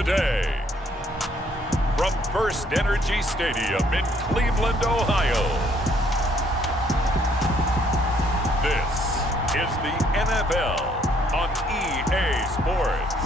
Today, from First Energy Stadium in Cleveland, Ohio, this is the NFL on EA Sports.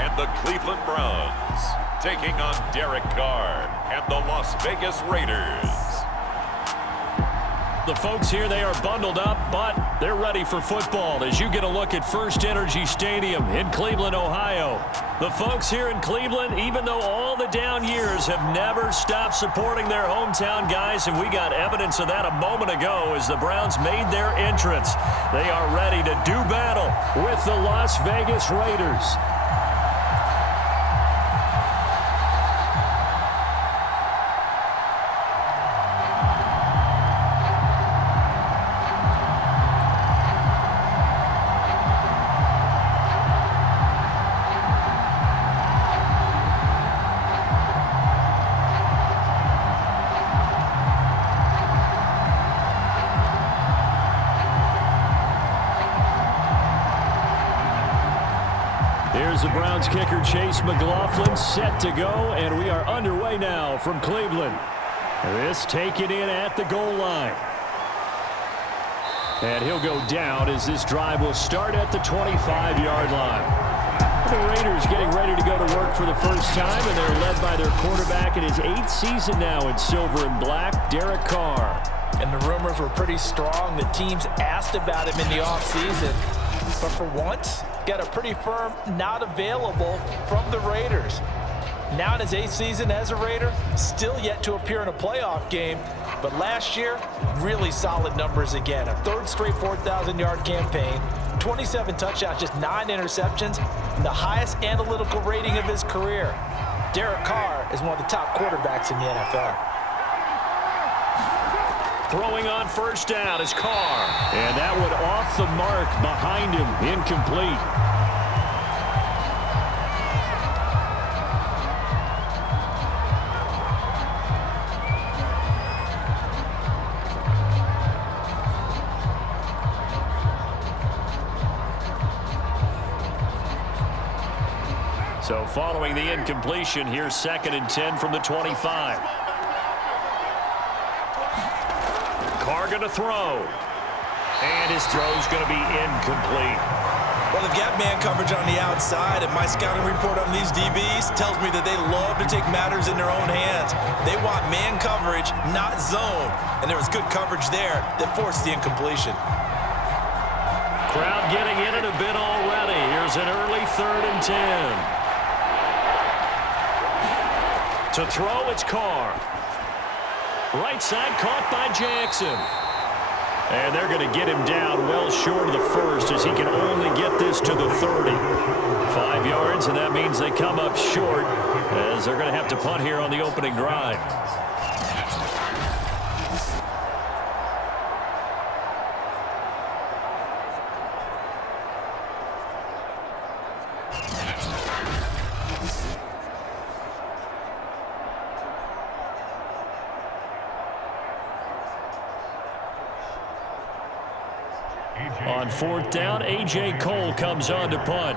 And the Cleveland Browns taking on Derek Carr and the Las Vegas Raiders. The folks here, they are bundled up, but they're ready for football as you get a look at First Energy Stadium in Cleveland, Ohio. The folks here in Cleveland, even though all the down years, have never stopped supporting their hometown guys, and we got evidence of that a moment ago as the Browns made their entrance. They are ready to do battle with the Las Vegas Raiders. Here's the Browns kicker, Chase McLaughlin, set to go, and we are underway now from Cleveland. This taken in at the goal line. And he'll go down as this drive will start at the 25-yard line. The Raiders getting ready to go to work for the first time, and they're led by their quarterback in his 8th season now in silver and black, Derek Carr. And the rumors were pretty strong. The teams asked about him in the offseason. But for once, got a pretty firm not available from the Raiders. Now in his 8th season as a Raider, still yet to appear in a playoff game. But last year, really solid numbers again. A 3rd straight 4,000-yard campaign, 27 touchdowns, just 9 interceptions, and the highest analytical rating of his career. Derek Carr is one of the top quarterbacks in the NFL. Throwing on first down is Carr. And that one off the mark behind him, incomplete. So following the incompletion, here's 2nd and 10 from the 25. Carr going to throw. And his throw's going to be incomplete. Well, they've got man coverage on the outside, and my scouting report on these DBs tells me that they love to take matters in their own hands. They want man coverage, not zone. And there was good coverage there that forced the incompletion. Crowd getting in it a bit already. Here's an early 3rd and 10. To throw, it's Carr. Right side caught by Jackson. And they're going to get him down well short of the first as he can only get this to the 30. 5 yards, and that means they come up short as they're going to have to punt here on the opening drive. On 4th down, A.J. Cole comes on to punt.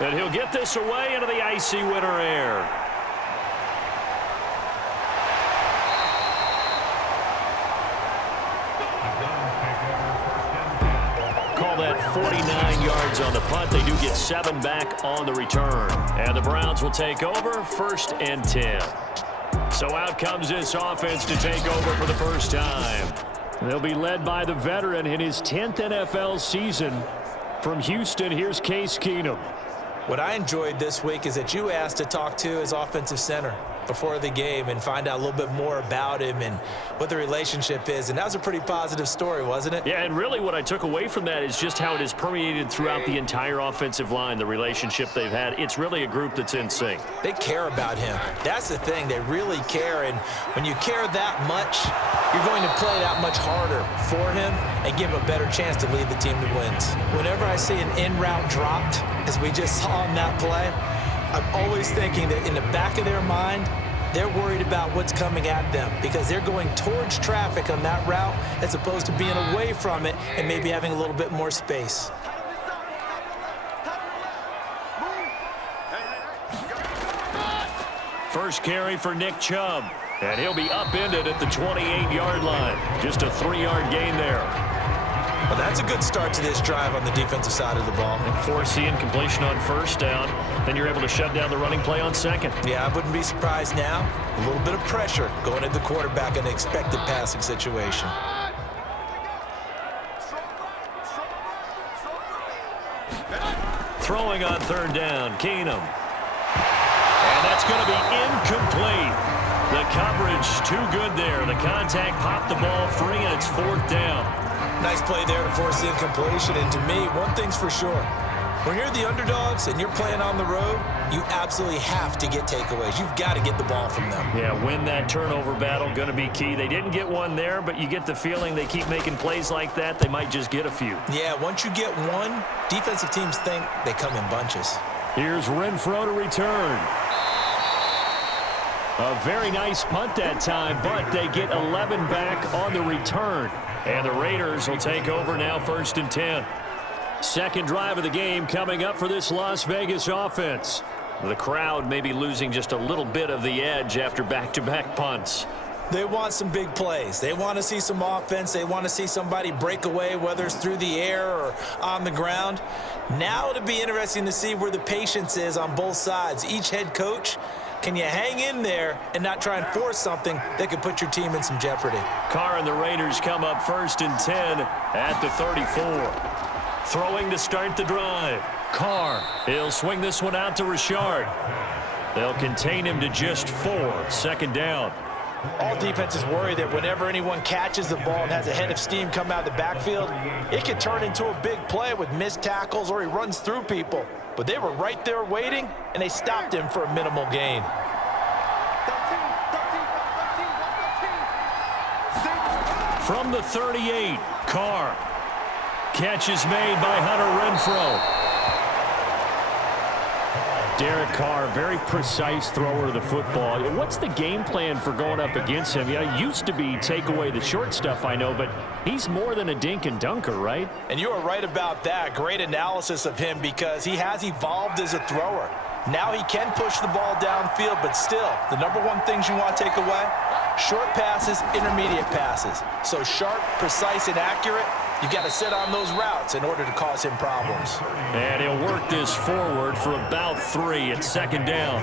And he'll get this away into the icy winter air. Call that 49 yards on the punt. They do get 7 back on the return. And the Browns will take over 1st and 10. So out comes this offense to take over for the first time. They'll be led by the veteran in his 10th NFL season. From Houston, here's Case Keenum. What I enjoyed this week is that you asked to talk to his offensive center. before the game and find out a little bit more about him and what the relationship is. And that was a pretty positive story, wasn't it? Yeah, and really what I took away from that is just how it has permeated throughout the entire offensive line, the relationship they've had. It's really a group that's in sync. They care about him. That's the thing. They really care. And when you care that much, you're going to play that much harder for him and give him a better chance to lead the team to wins. Whenever I see an in-route dropped, as we just saw in that play, I'm always thinking that in the back of their mind, they're worried about what's coming at them because they're going towards traffic on that route as opposed to being away from it and maybe having a little bit more space. First carry for Nick Chubb, and he'll be upended at the 28-yard line. Just a 3-yard gain there. Well, that's a good start to this drive on the defensive side of the ball. And forcing completion on first down, then you're able to shut down the running play on second. Yeah, I wouldn't be surprised now. A little bit of pressure going at the quarterback in an expected passing situation. Throwing on third down, Keenum. And that's going to be incomplete. The coverage too good there. The contact popped the ball free, and it's fourth down. Nice play there to force the incompletion. And to me, one thing's for sure. When you're the underdogs and you're playing on the road, you absolutely have to get takeaways. You've got to get the ball from them. Yeah, win that turnover battle, going to be key. They didn't get one there, but you get the feeling they keep making plays like that, they might just get a few. Yeah, once you get one, defensive teams think they come in bunches. Here's Renfro to return. A very nice punt that time, but they get 11 back on the return. And the Raiders will take over now, 1st and 10. Second drive of the game coming up for this Las Vegas offense. The crowd may be losing just a little bit of the edge after back-to-back punts. They want some big plays. They want to see some offense. They want to see somebody break away, whether it's through the air or on the ground. Now it'll be interesting to see where the patience is on both sides. Each head coach, can you hang in there and not try and force something that could put your team in some jeopardy? Carr and the Raiders come up 1st and 10 at the 34. Throwing to start the drive. Carr, he'll swing this one out to Richard. They'll contain him to just 4. Second down. All defenses worry that whenever anyone catches the ball and has a head of steam come out of the backfield, it could turn into a big play with missed tackles or he runs through people. But they were right there waiting, and they stopped him for a minimal gain. From the 38, Carr. Catch is made by Hunter Renfro. Derek Carr, very precise thrower of the football. What's the game plan for going up against him? Yeah, it used to be take away the short stuff, I know, but he's more than a dink and dunker, right? And you are right about that. Great analysis of him because he has evolved as a thrower. Now he can push the ball downfield, but still, the number one things you want to take away, short passes, intermediate passes. So sharp, precise, and accurate, you've got to sit on those routes in order to cause him problems. And he'll work this forward for about 3 at second down.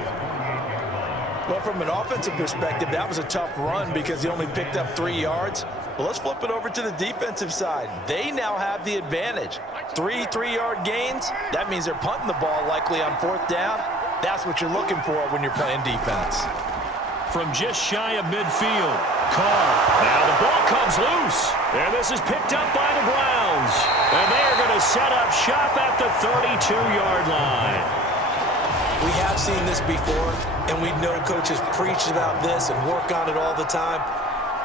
Well, from an offensive perspective, that was a tough run because he only picked up 3 yards. Well, let's flip it over to the defensive side. They now have the advantage. 3 3-yard gains, that means they're punting the ball likely on 4th down. That's what you're looking for when you're playing defense. From just shy of midfield, Carr. Now the ball comes loose, and this is picked up by the Browns. And they're going to set up shop at the 32-yard line. We have seen this before, and we know coaches preach about this and work on it all the time.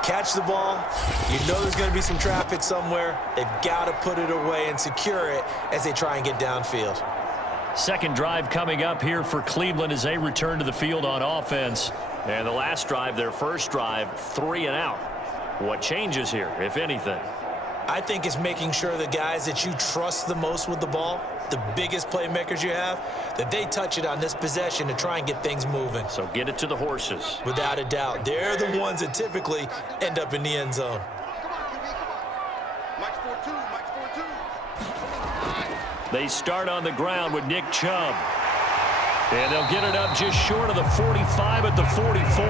Catch the ball. You know there's going to be some traffic somewhere. They've got to put it away and secure it as they try and get downfield. Second drive coming up here for Cleveland as they return to the field on offense. And the last drive, their first drive, 3 and out. What changes here, if anything? I think it's making sure the guys that you trust the most with the ball, the biggest playmakers you have, that they touch it on this possession to try and get things moving. So get it to the horses. Without a doubt. They're the ones that typically end up in the end zone. They start on the ground with Nick Chubb. And they'll get it up just short of the 45 at the 44.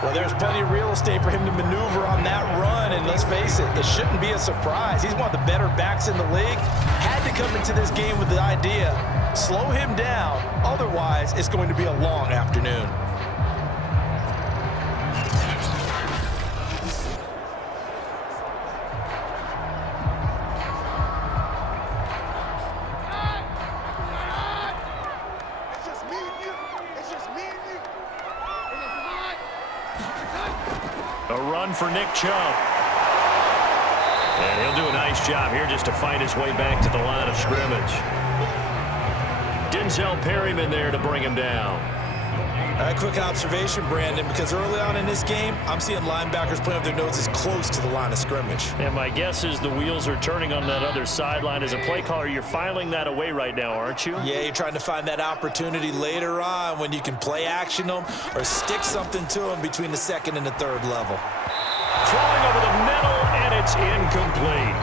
Well, there's plenty of real estate for him to maneuver on that run, and let's face it, it shouldn't be a surprise. He's one of the better backs in the league. Had to come into this game with the idea Slow him down. Otherwise, it's going to be a long afternoon. A run for Nick Chubb. And he'll do a nice job here just to fight his way back to the line of scrimmage. Denzel Perryman there to bring him down. All right, quick observation, Brandon, because early on in this game, I'm seeing linebackers playing with their noses close to the line of scrimmage. And my guess is the wheels are turning on that other sideline. As a play caller, you're filing that away right now, aren't you? Yeah, you're trying to find that opportunity later on when you can play action them or stick something to them between the second and the third level. Throwing over the middle, and it's incomplete.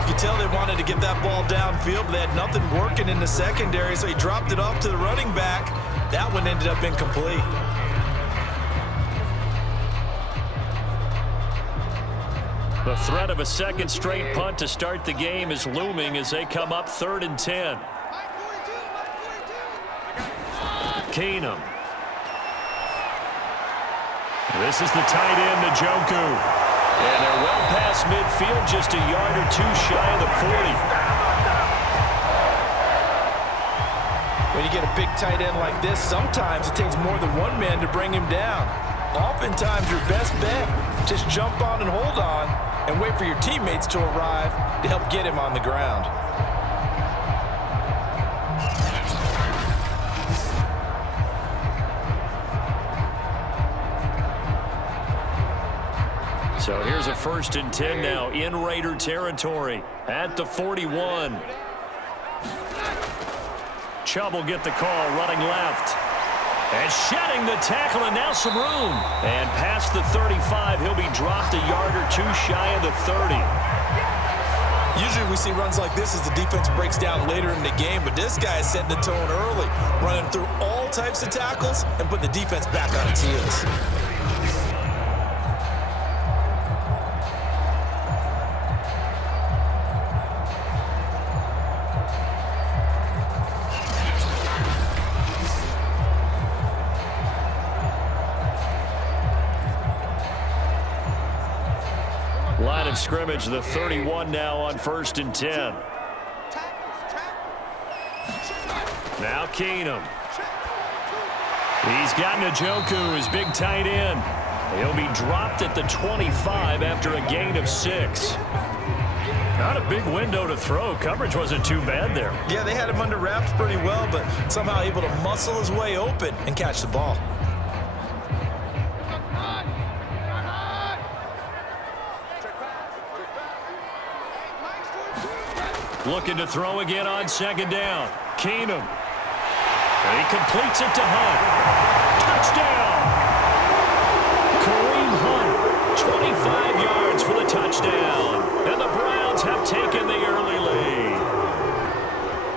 You can tell they wanted to get that ball downfield, but they had nothing working in the secondary, so he dropped it off to the running back. That one ended up incomplete. The threat of a second straight punt to start the game is looming as they come up 3rd and 10. Keenum. This is the tight end, Njoku. And they're well past midfield, just a yard or two shy of the 40. When you get a big tight end like this, sometimes it takes more than one man to bring him down. Oftentimes, your best bet, just jump on and hold on and wait for your teammates to arrive to help get him on the ground. So here's a 1st and 10 now in Raider territory at the 41. Chubb will get the call, running left. And shedding the tackle, and now some room. And past the 35, he'll be dropped a yard or two shy of the 30. Usually we see runs like this as the defense breaks down later in the game, but this guy is setting the tone early, running through all types of tackles and putting the defense back on its heels. Line of scrimmage, the 31 now on 1st and 10. Now Keenum. He's got Njoku, his big tight end. He'll be dropped at the 25 after a gain of 6. Not a big window to throw. Coverage wasn't too bad there. Yeah, they had him under wraps pretty well, but somehow able to muscle his way open and catch the ball. Looking to throw again on 2nd down. Keenum. And he completes it to Hunt. Touchdown! Kareem Hunt, 25 yards for the touchdown. And the Browns have taken the early lead.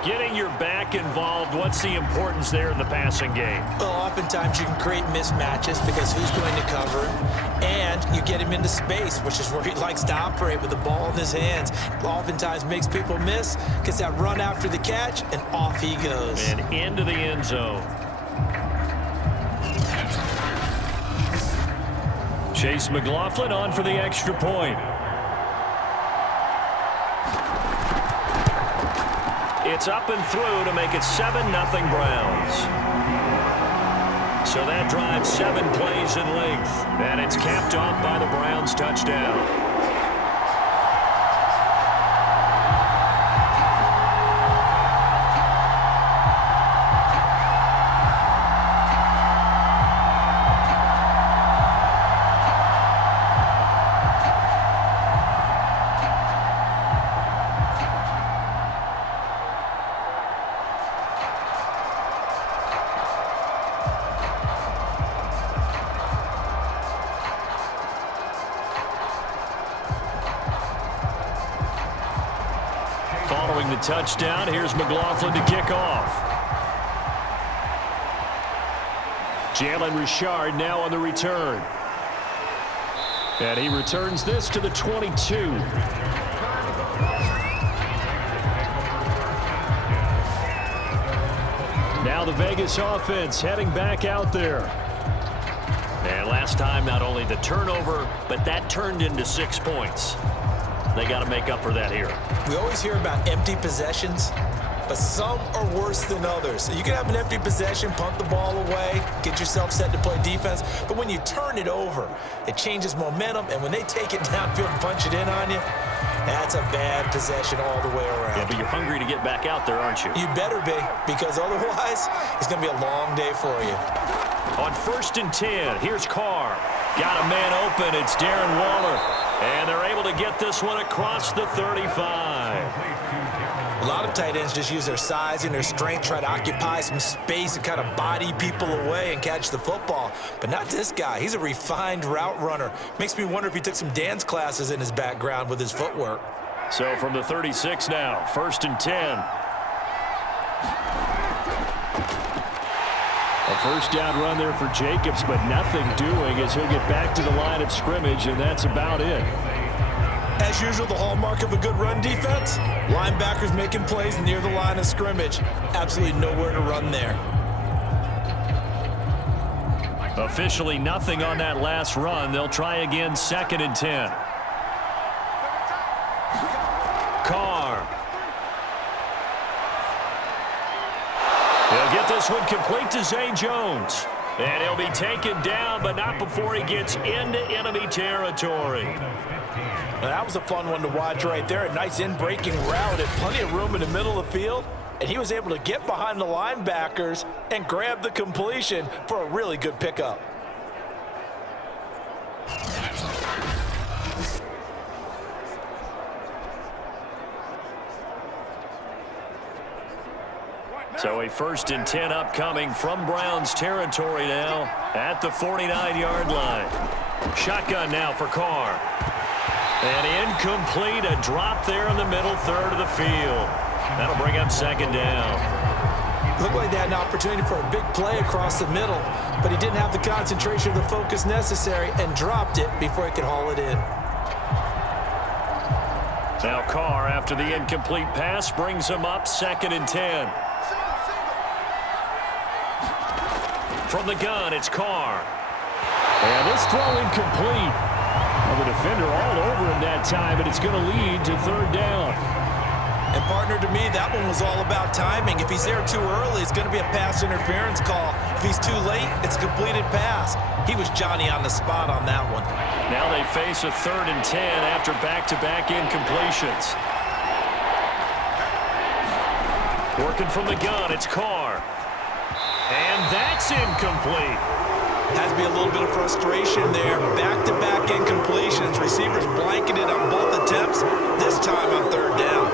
Getting your back involved, what's the importance there in the passing game? Well, oftentimes you can create mismatches because who's going to cover him, and you get him into space, which is where he likes to operate with the ball in his hands. Oftentimes makes people miss, gets that run after the catch, and off he goes. And into the end zone. Chase McLaughlin on for the extra point. It's up and through to make it 7-0 Browns. So that drive 7 plays in length. And it's capped off by the Browns touchdown. Following the touchdown, here's McLaughlin to kick off. Jalen Richard now on the return. And he returns this to the 22. Now the Vegas offense heading back out there. And last time, not only the turnover, but that turned into 6 points. They got to make up for that here. We always hear about empty possessions, but some are worse than others. You can have an empty possession, punt the ball away, get yourself set to play defense, but when you turn it over, it changes momentum, and when they take it downfield and punch it in on you, that's a bad possession all the way around. Yeah, but you're hungry to get back out there, aren't you? You better be, because otherwise, it's going to be a long day for you. On 1st and 10, here's Carr. Got a man open. It's Darren Waller. And they're able to get this one across the 35. A lot of tight ends just use their size and their strength, try to occupy some space and kind of body people away and catch the football. But not this guy. He's a refined route runner. Makes me wonder if he took some dance classes in his background with his footwork. So from the 36 now, 1st and 10. A first down run there for Jacobs, but nothing doing as he'll get back to the line of scrimmage, and that's about it. As usual, the hallmark of a good run defense, linebackers making plays near the line of scrimmage. Absolutely nowhere to run there. Officially nothing on that last run. They'll try again, 2nd and 10. Carr. He'll get this one complete to Zay Jones. And he'll be taken down, but not before he gets into enemy territory. Now, that was a fun one to watch right there. A nice in-breaking route and plenty of room in the middle of the field. And he was able to get behind the linebackers and grab the completion for a really good pickup. So a 1st and 10 upcoming from Browns territory now at the 49-yard line. Shotgun now for Carr. And incomplete, a drop there in the middle third of the field. That'll bring up 2nd down. Looked like they had an opportunity for a big play across the middle, but he didn't have the concentration or the focus necessary and dropped it before he could haul it in. Now Carr, after the incomplete pass, brings him up 2nd and 10. From the gun, it's Carr. And this throw incomplete. Well, the defender all over him that time, but it's going to lead to 3rd down. And partner, to me, that one was all about timing. If he's there too early, it's going to be a pass interference call. If he's too late, it's a completed pass. He was Johnny on the spot on that one. Now they face a 3rd and 10 after back-to-back incompletions. Working from the gun, it's Carr. And that's incomplete. Has to be a little bit of frustration there. Back-to-back incompletions. Receivers blanketed on both attempts, this time on 3rd down.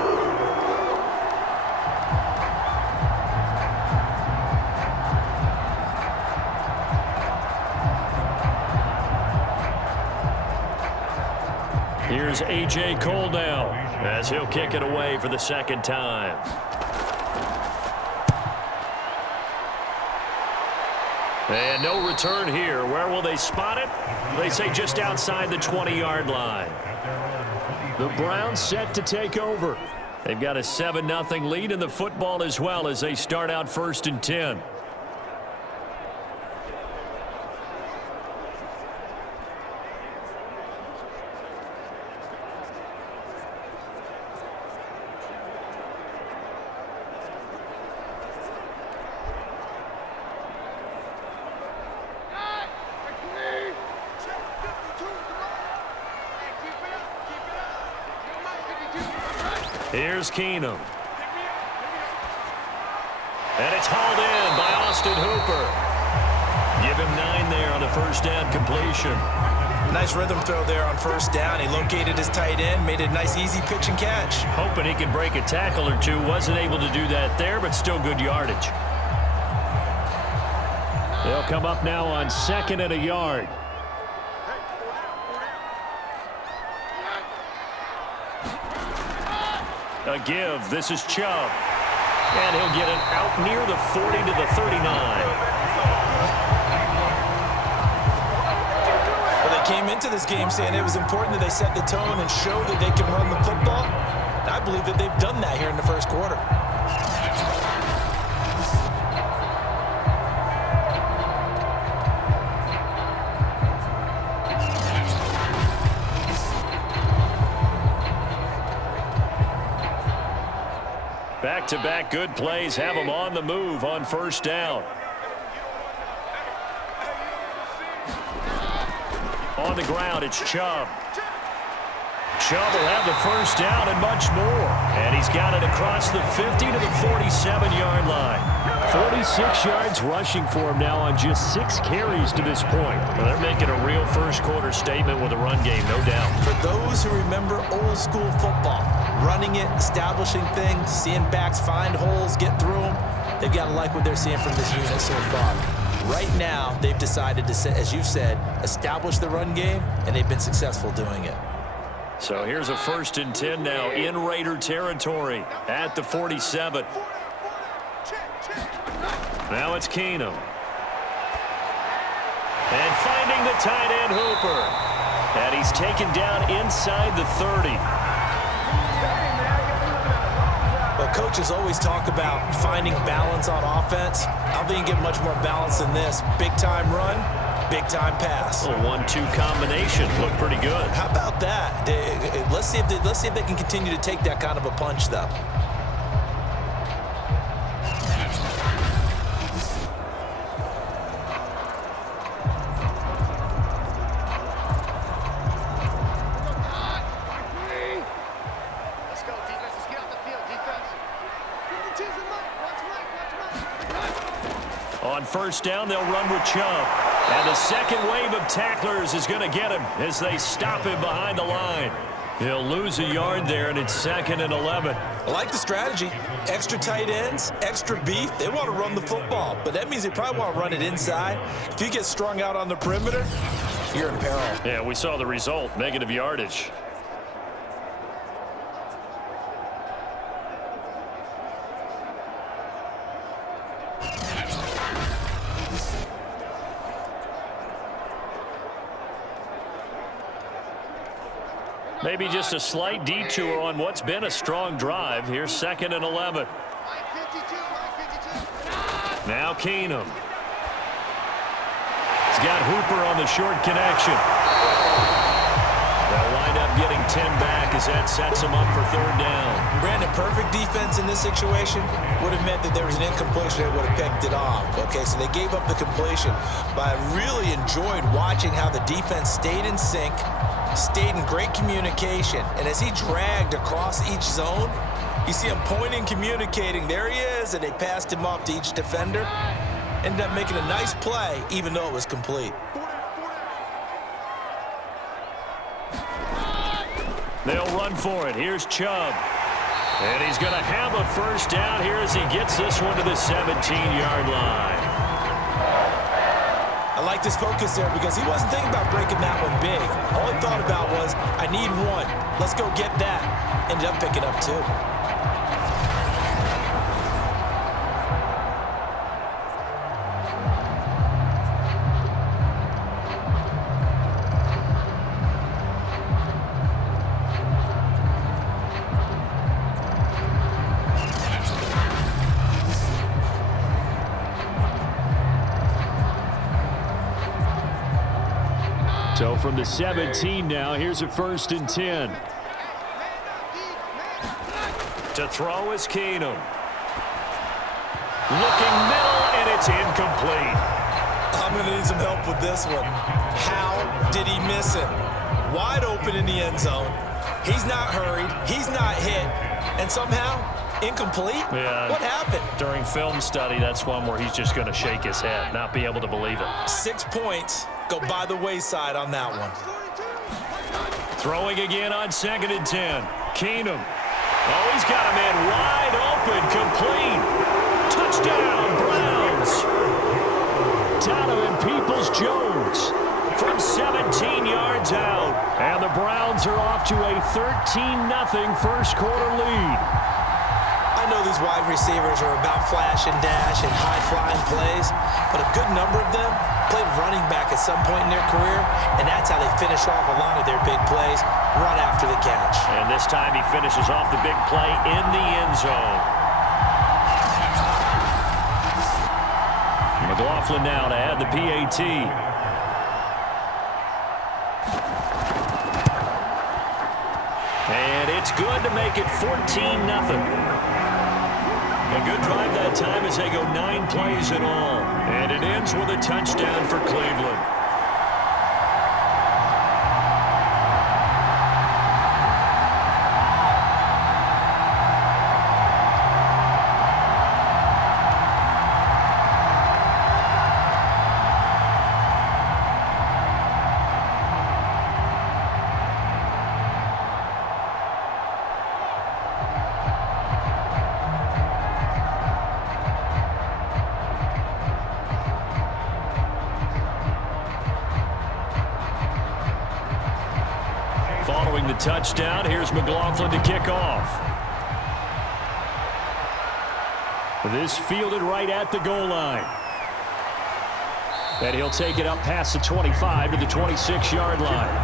Here's A.J. Cole now as he'll kick it away for the 2nd time. And no return here. Where will they spot it? They say just outside the 20-yard line. The Browns set to take over. They've got a 7-0 lead in the football as well as they start out 1st and 10. Here's Keenum. And it's hauled in by Austin Hooper. Give him 9 there on the 1st down completion. Nice rhythm throw there on 1st down. He located his tight end, made a nice easy pitch and catch. Hoping he could break a tackle or two. Wasn't able to do that there, but still good yardage. They'll come up now on 2nd and a yard. A give. This is Chubb. And he'll get it out near the 40 to the 39. Well, they came into this game saying it was important that they set the tone and show that they can run the football. And I believe that they've done that here in the 1st quarter. Back-to-back good plays have them on the move on first down. On the ground, it's Chubb. Chubb will have the first down and much more. And he's got it across the 50 to the 47-yard line. 46 yards rushing for him now on just 6 carries to this point. Well, they're making a real first-quarter statement with a run game, no doubt. For those who remember old-school football, running it, establishing things, seeing backs find holes, get through them, they've got to like what they're seeing from this unit so far. Right now, they've decided to, as you said, establish the run game, and they've been successful doing it. So here's a 1st and 10 now in Raider territory at the 47. Now it's Keenum. And finding the tight end Hooper. And he's taken down inside the 30. Well, coaches always talk about finding balance on offense. I don't think you get much more balance than this. Big-time run, big-time pass. A 1-2 combination. Looked pretty good. How about that? Let's see if they can continue to take that kind of a punch, though. On first down, they'll run with Chubb. And the second wave of tacklers is going to get him as they stop him behind the line. He'll lose a yard there, and it's 2nd and 11. I like the strategy. Extra tight ends, extra beef. They want to run the football, but that means they probably want to run it inside. If you get strung out on the perimeter, you're in peril. Yeah, we saw the result, negative yardage. Maybe just a slight detour on what's been a strong drive. Here's 2nd and 11. Now Keenum. He's got Hooper on the short connection. They'll wind up getting 10 back as that sets him up for 3rd down. Brandon, perfect defense in this situation would have meant that there was an incompletion that would have picked it off. Okay, so they gave up the completion, but I really enjoyed watching how the defense stayed in sync, stayed in great communication, and as he dragged across each zone, you see him pointing, communicating. There he is, and they passed him off to each defender. Ended up making a nice play, even though it was complete. They'll run for it. Here's Chubb. And he's going to have a first down here as he gets this one to the 17-yard line. I like this focus there because he wasn't thinking about breaking that one big. All he thought about was, I need one. Let's go get that. Ended up picking up 2. So from the 17 now, here's a 1st and 10. To throw is Keenum. Looking middle, and it's incomplete. I'm going to need some help with this one. How did he miss him? Wide open in the end zone. He's not hurried. He's not hit. And somehow, incomplete? Yeah. What happened? During film study, that's one where he's just going to shake his head, not be able to believe it. 6 points go by the wayside on that one. Throwing again on 2nd and 10. Keenum. Oh, he's got a man wide open, complete. Touchdown, Browns. Donovan Peoples-Jones from 17 yards out. And the Browns are off to a 13-0 first-quarter lead. I know these wide receivers are about flash and dash and high-flying plays, but a good number of them played running back at some point in their career, and that's how they finish off a lot of their big plays, run after the catch. And this time he finishes off the big play in the end zone. McLaughlin now to add the PAT. And it's good to make it 14-0. A good drive that time as they go 9 plays in all. And it ends with a touchdown for Cleveland. Following the touchdown, here's McLaughlin to kick off. This fielded right at the goal line. And he'll take it up past the 25 to the 26-yard line.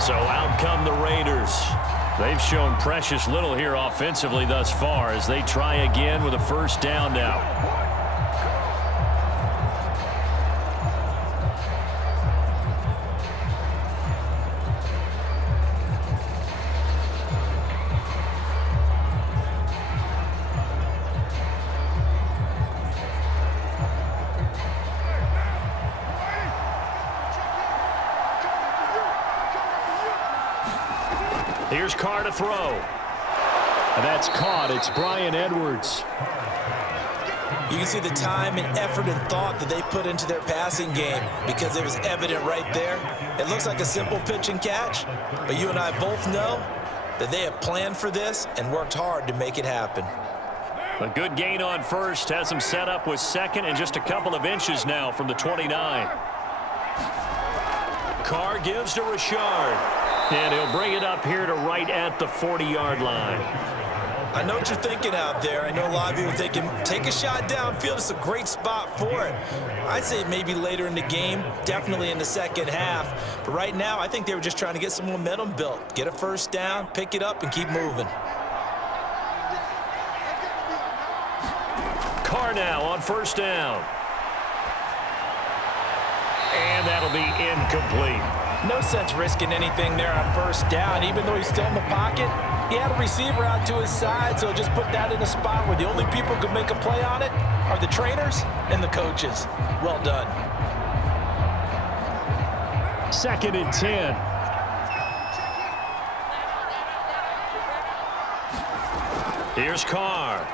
So out come the Raiders. They've shown precious little here offensively thus far as they try again with a first down now. Here's Carr to throw. And that's caught. It's Bryan Edwards. You can see the time and effort and thought that they put into their passing game because it was evident right there. It looks like a simple pitch and catch, but you and I both know that they have planned for this and worked hard to make it happen. A good gain on first has him set up with second and just a couple of inches now from the 29. Carr gives to Richard. And he'll bring it up here to right at the 40-yard line. I know what you're thinking out there. I know a lot of you are thinking, take a shot downfield. It's a great spot for it. I'd say maybe later in the game, definitely in the second half. But right now, I think they were just trying to get some momentum built. Get a first down, pick it up, and keep moving. Carr now on first down. And that'll be incomplete. No sense risking anything there on first down. Even though he's still in the pocket, he had a receiver out to his side, so just put that in a spot where the only people who could make a play on it are the trainers and the coaches. Well done. 2nd and 10. Here's Carr.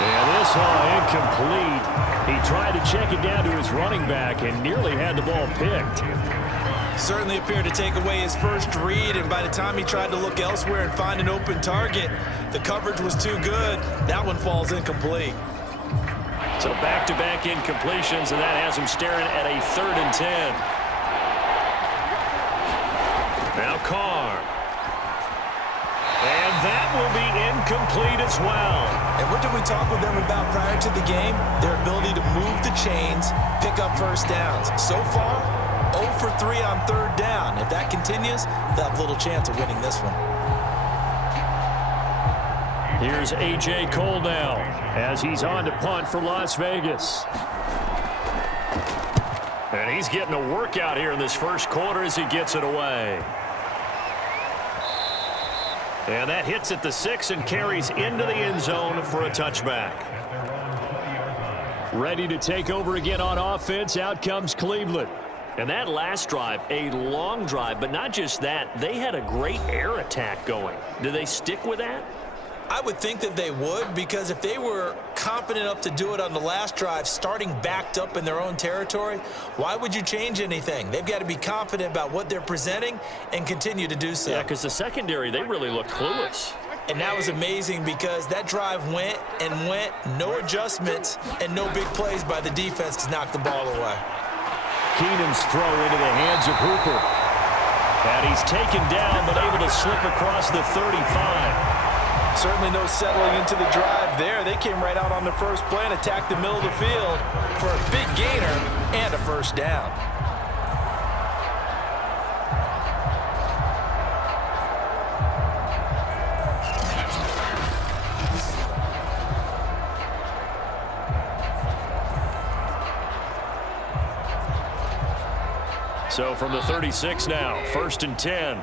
And this one incomplete. He tried to check it down to his running back and nearly had the ball picked. Certainly appeared to take away his first read, and by the time he tried to look elsewhere and find an open target, the coverage was too good. That one falls incomplete. So back-to-back incompletions, and that has him staring at a 3rd and 10. Now Carr. And that will be incomplete as well. And what did we talk with them about prior to the game? Their ability to move the chains, pick up first downs. So far, 0 for 3 on 3rd down. If that continues, they'll have little chance of winning this one. Here's A.J. Cole now as he's on to punt for Las Vegas. And he's getting a workout here in this first quarter as he gets it away. And that hits at the 6 and carries into the end zone for a touchback. Ready to take over again on offense. Out comes Cleveland. And that last drive, a long drive, but not just that. They had a great air attack going. Do they stick with that? I would think that they would, because if they were confident enough to do it on the last drive, starting backed up in their own territory, why would you change anything? They've got to be confident about what they're presenting and continue to do so. Yeah, because the secondary, they really looked clueless. And that was amazing because that drive went and went, no adjustments, and no big plays by the defense to knock the ball away. Keenan's throw into the hands of Hooper. And he's taken down, but able to slip across the 35. Certainly no settling into the drive there. They came right out on the first play and attacked the middle of the field for a big gainer and a first down. So from the 36 now, 1st and 10.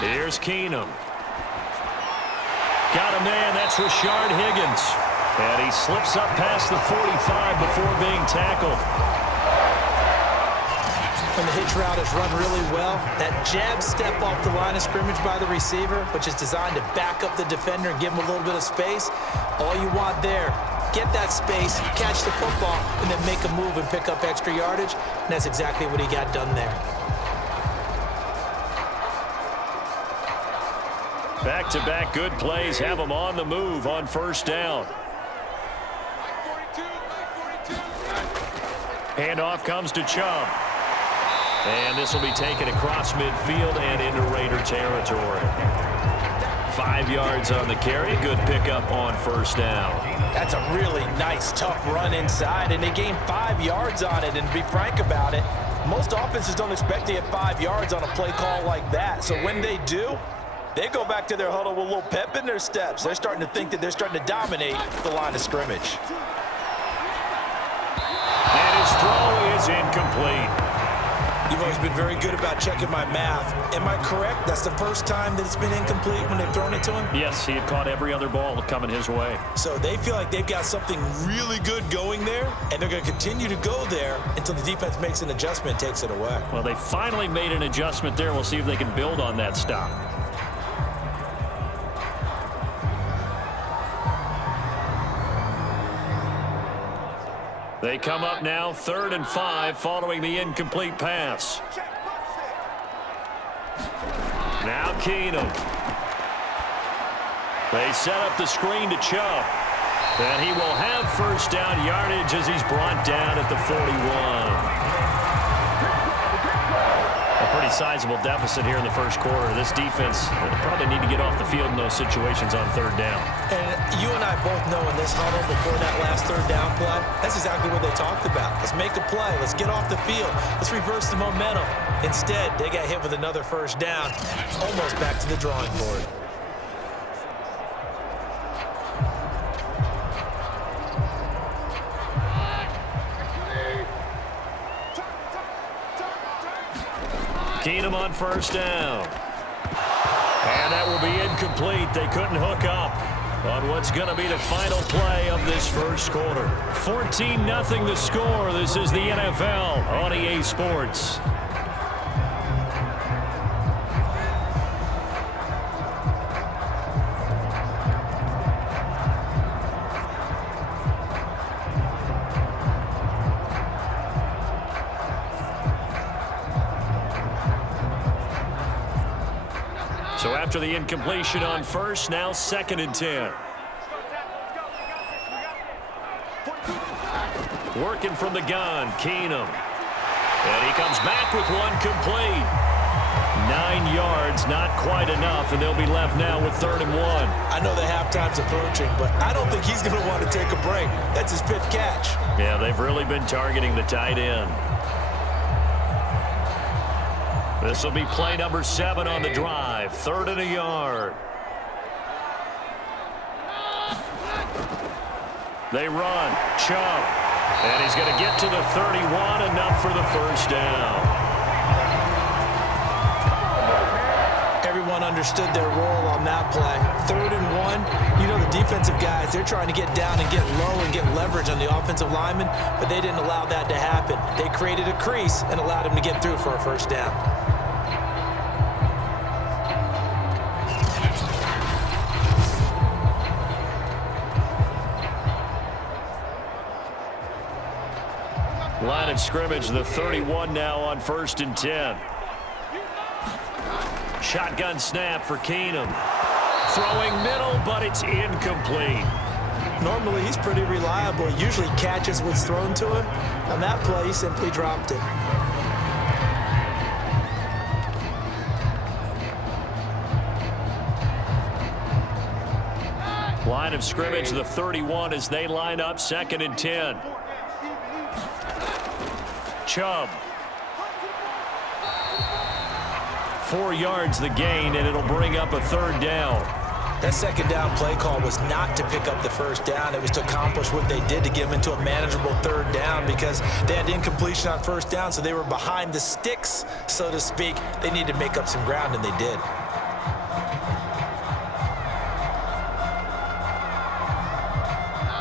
Here's Keenum. Got a man, that's Rashard Higgins. And he slips up past the 45 before being tackled. When the hitch route is run really well, that jab step off the line of scrimmage by the receiver, which is designed to back up the defender and give him a little bit of space, all you want there, get that space, catch the football, and then make a move and pick up extra yardage, and that's exactly what he got done there. Back-to-back good plays have him on the move on first down. Handoff comes to Chubb. And this will be taken across midfield and into Raider territory. 5 yards on the carry. Good pickup on first down. That's a really nice, tough run inside, and they gained 5 yards on it. And to be frank about it, most offenses don't expect to get 5 yards on a play call like that. So when they do, they go back to their huddle with a little pep in their steps. They're starting to think that they're starting to dominate the line of scrimmage. And his throw is incomplete. You've always been very good about checking my math. Am I correct? That's the first time that it's been incomplete when they've thrown it to him? Yes, he had caught every other ball coming his way. So they feel like they've got something really good going there, and they're going to continue to go there until the defense makes an adjustment and takes it away. Well, they finally made an adjustment there. We'll see if they can build on that stop. They come up now 3rd and 5 following the incomplete pass. Now Keenum. They set up the screen to Chubb. And he will have first down yardage as he's brought down at the 41. A pretty sizable deficit here in the first quarter. This defense will probably need to get off the field in those situations on 3rd down. And you and I both know in this huddle before that last 3rd down play, that's exactly what they talked about. Let's make a play. Let's get off the field. Let's reverse the momentum. Instead, they got hit with another first down, almost back to the drawing board. Keenum on first down. And that will be incomplete. They couldn't hook up on what's going to be the final play of this first quarter. 14-0 the score. This is the NFL on EA Sports. So after the incompletion on first, now 2nd and 10. Working from the gun, Keenum. And he comes back with one complete. 9 yards, not quite enough, and they'll be left now with 3rd and 1. I know the halftime's approaching, but I don't think he's going to want to take a break. That's his 5th catch. Yeah, they've really been targeting the tight end. This will be play number 7 on the drive. 3rd and a yard. They run. Chubb. And he's going to get to the 31, enough for the first down. Everyone understood their role on that play. 3rd and 1. You know the defensive guys, they're trying to get down and get low and get leverage on the offensive lineman, but they didn't allow that to happen. They created a crease and allowed him to get through for a first down. Line of scrimmage, the 31 now on 1st and 10. Shotgun snap for Keenum. Throwing middle, but it's incomplete. Normally, he's pretty reliable. He usually catches what's thrown to him. On that play, he simply dropped it. Line of scrimmage, the 31 as they line up 2nd and 10. Chubb. 4 yards the gain, and it'll bring up a 3rd down. That 2nd down play call was not to pick up the first down. It was to accomplish what they did to get them into a manageable 3rd down because they had incompletion on first down, so they were behind the sticks, so to speak. They needed to make up some ground, and they did.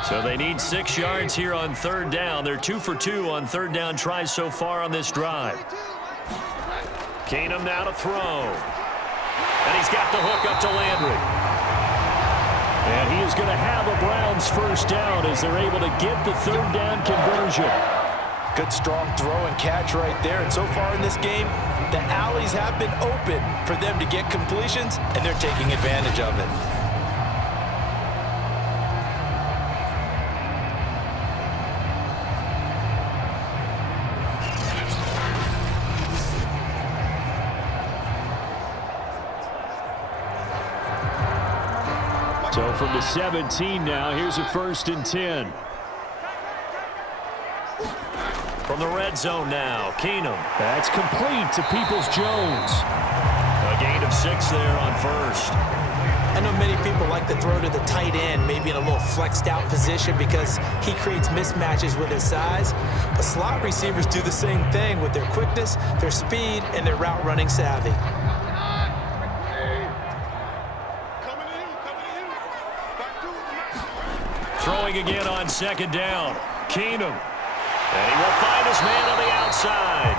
So they need 6 yards here on third down. They're 2 for 2 on third down tries so far on this drive. Keenum now to throw. And he's got the hook up to Landry. And he is going to have a Browns first down as they're able to get the third down conversion. Good strong throw and catch right there. And so far in this game, the alleys have been open for them to get completions, and they're taking advantage of it. So from the 17 now, here's a 1st and 10. From the red zone now, Keenum. That's complete to Peoples-Jones. A gain of 6 there on first. I know many people like to throw to the tight end, maybe in a little flexed out position because he creates mismatches with his size. But slot receivers do the same thing with their quickness, their speed, and their route running savvy. Throwing again on second down. Keenum. And he will find his man on the outside.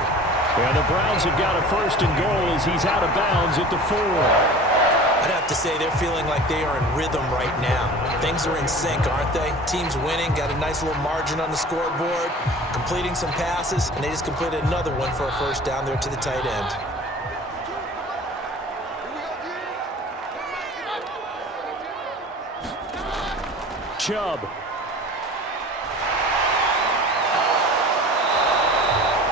And the Browns have got a 1st and goal as he's out of bounds at the 4. I'd have to say they're feeling like they are in rhythm right now. Things are in sync, aren't they? Team's winning, got a nice little margin on the scoreboard, completing some passes, and they just completed another one for a first down there to the tight end. Chubb.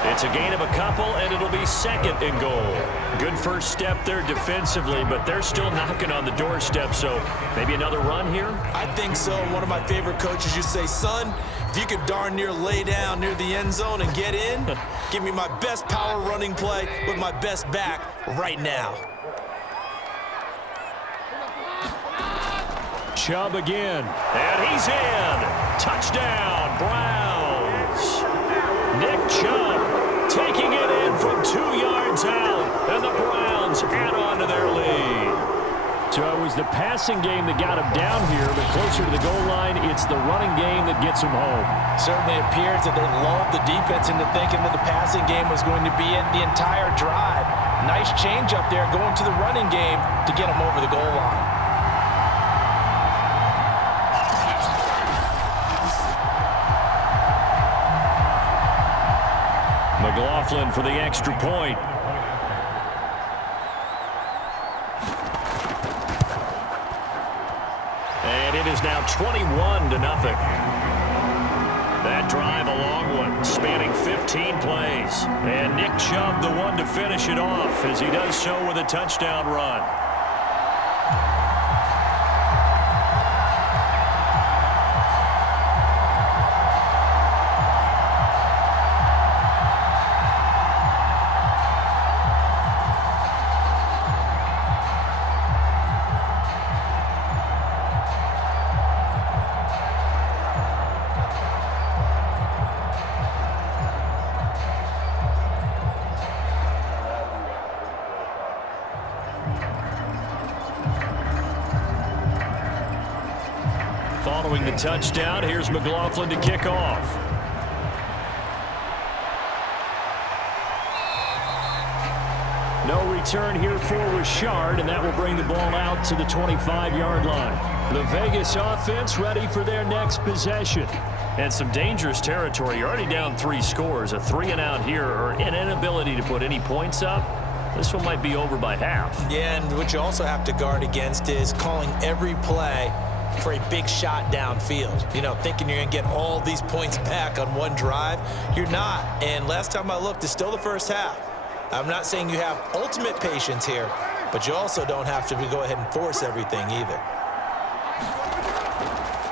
It's a gain of a couple, and it'll be 2nd and goal. Good first step there defensively, but they're still knocking on the doorstep, so maybe another run here? I think so. One of my favorite coaches used to say, son, if you could darn near lay down near the end zone and get in, give me my best power running play with my best back right now. Chubb again. And he's in. Touchdown, Browns. Nick Chubb taking it in from 2 yards out, and the Browns add on to their lead. So it was the passing game that got him down here, but closer to the goal line, it's the running game that gets him home. Certainly appears that they lulled the defense into thinking that the passing game was going to be in the entire drive. Nice change up there going to the running game to get him over the goal line. McLaughlin for the extra point. And it is now 21-0. That drive, a long one, spanning 15 plays. And Nick Chubb, the one to finish it off, as he does so with a touchdown run. Following the touchdown, here's McLaughlin to kick off. No return here for Richard, and that will bring the ball out to the 25-yard line. The Vegas offense ready for their next possession. And some dangerous territory. You're already down 3 scores. A 3-and-out here, or an inability to put any points up. This one might be over by half. Yeah, and what you also have to guard against is calling every play for a big shot downfield. You know, thinking you're going to get all these points back on one drive. You're not. And last time I looked, it's still the first half. I'm not saying you have ultimate patience here, but you also don't have to go ahead and force everything either.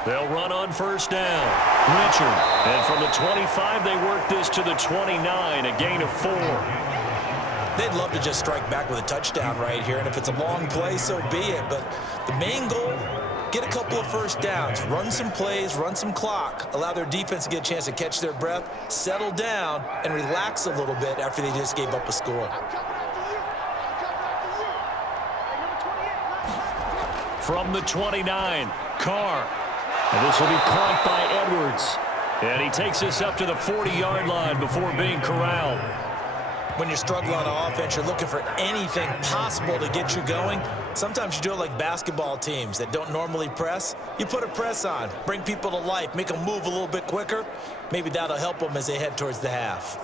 They'll run on first down. Richard. And from the 25, they work this to the 29, a gain of 4. They'd love to just strike back with a touchdown right here, and if it's a long play, so be it. But the main goal, get a couple of first downs, run some plays, run some clock, allow their defense to get a chance to catch their breath, settle down, and relax a little bit after they just gave up a score. From the 29, Carr. And this will be caught by Edwards. And he takes us up to the 40-yard line before being corralled. When you're struggling on offense, you're looking for anything possible to get you going. Sometimes you do it like basketball teams that don't normally press. You put a press on, bring people to life, make them move a little bit quicker. Maybe that'll help them as they head towards the half.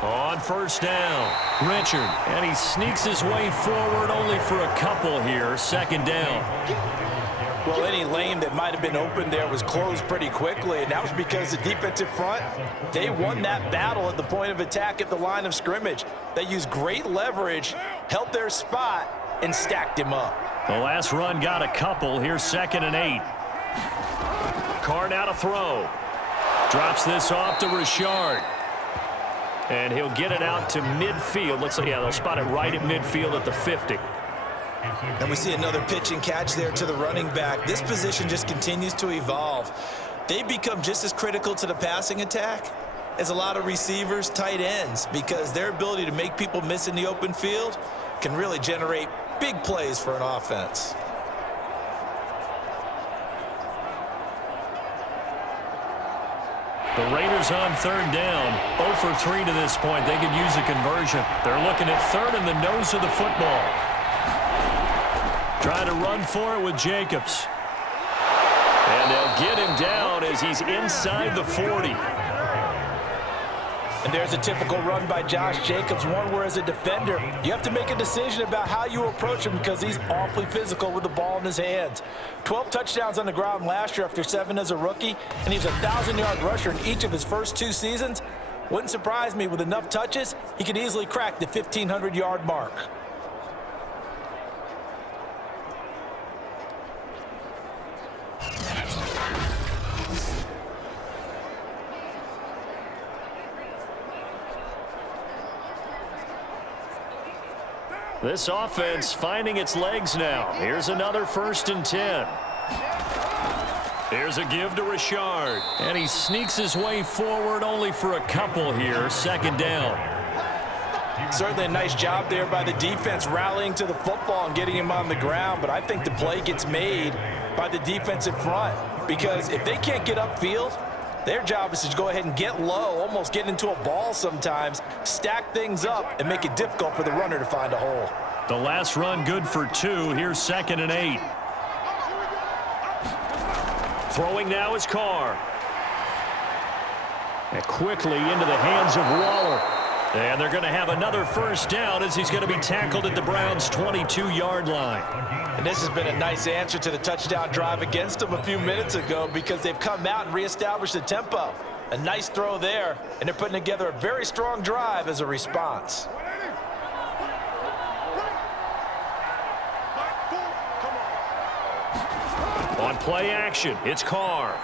On first down, Richard, and he sneaks his way forward only for a couple here, second down. Well, any lane that might have been open there was closed pretty quickly, and that was because the defensive front, they won that battle at the point of attack at the line of scrimmage. They used great leverage, held their spot, and stacked him up. The last run got a couple. Here's 2nd and 8. Carr now to throw. Drops this off to Richard. And he'll get it out to midfield. Looks like, yeah, they'll spot it right at midfield at the 50. And we see another pitch and catch there to the running back. This position just continues to evolve. They become just as critical to the passing attack as a lot of receivers, tight ends, because their ability to make people miss in the open field can really generate big plays for an offense. The Raiders on 3rd down, 0 for 3 to this point. They could use a conversion. They're looking at 3rd and the nose of the football. Trying to run for it with Jacobs. And they'll get him down as he's inside the 40. And there's a typical run by Josh Jacobs, one where as a defender, you have to make a decision about how you approach him because he's awfully physical with the ball in his hands. 12 touchdowns on the ground last year after 7 as a rookie, and he's a 1,000-yard rusher in each of his first 2 seasons. Wouldn't surprise me, with enough touches, he could easily crack the 1,500-yard mark. This offense finding its legs now. Here's another 1st and 10. Here's a give to Richard. And he sneaks his way forward only for a couple here, 2nd down. Certainly a nice job there by the defense rallying to the football and getting him on the ground, but I think the play gets made by the defensive front because if they can't get upfield, their job is to go ahead and get low, almost get into a ball sometimes, stack things up, and make it difficult for the runner to find a hole. The last run good for 2. Here's 2nd and 8. Throwing now is Carr. And quickly into the hands of Waller. And they're going to have another 1st down as he's going to be tackled at the Browns' 22-yard line. And this has been a nice answer to the touchdown drive against them a few minutes ago because they've come out and reestablished the tempo. A nice throw there, and they're putting together a very strong drive as a response. On play action, it's Carr.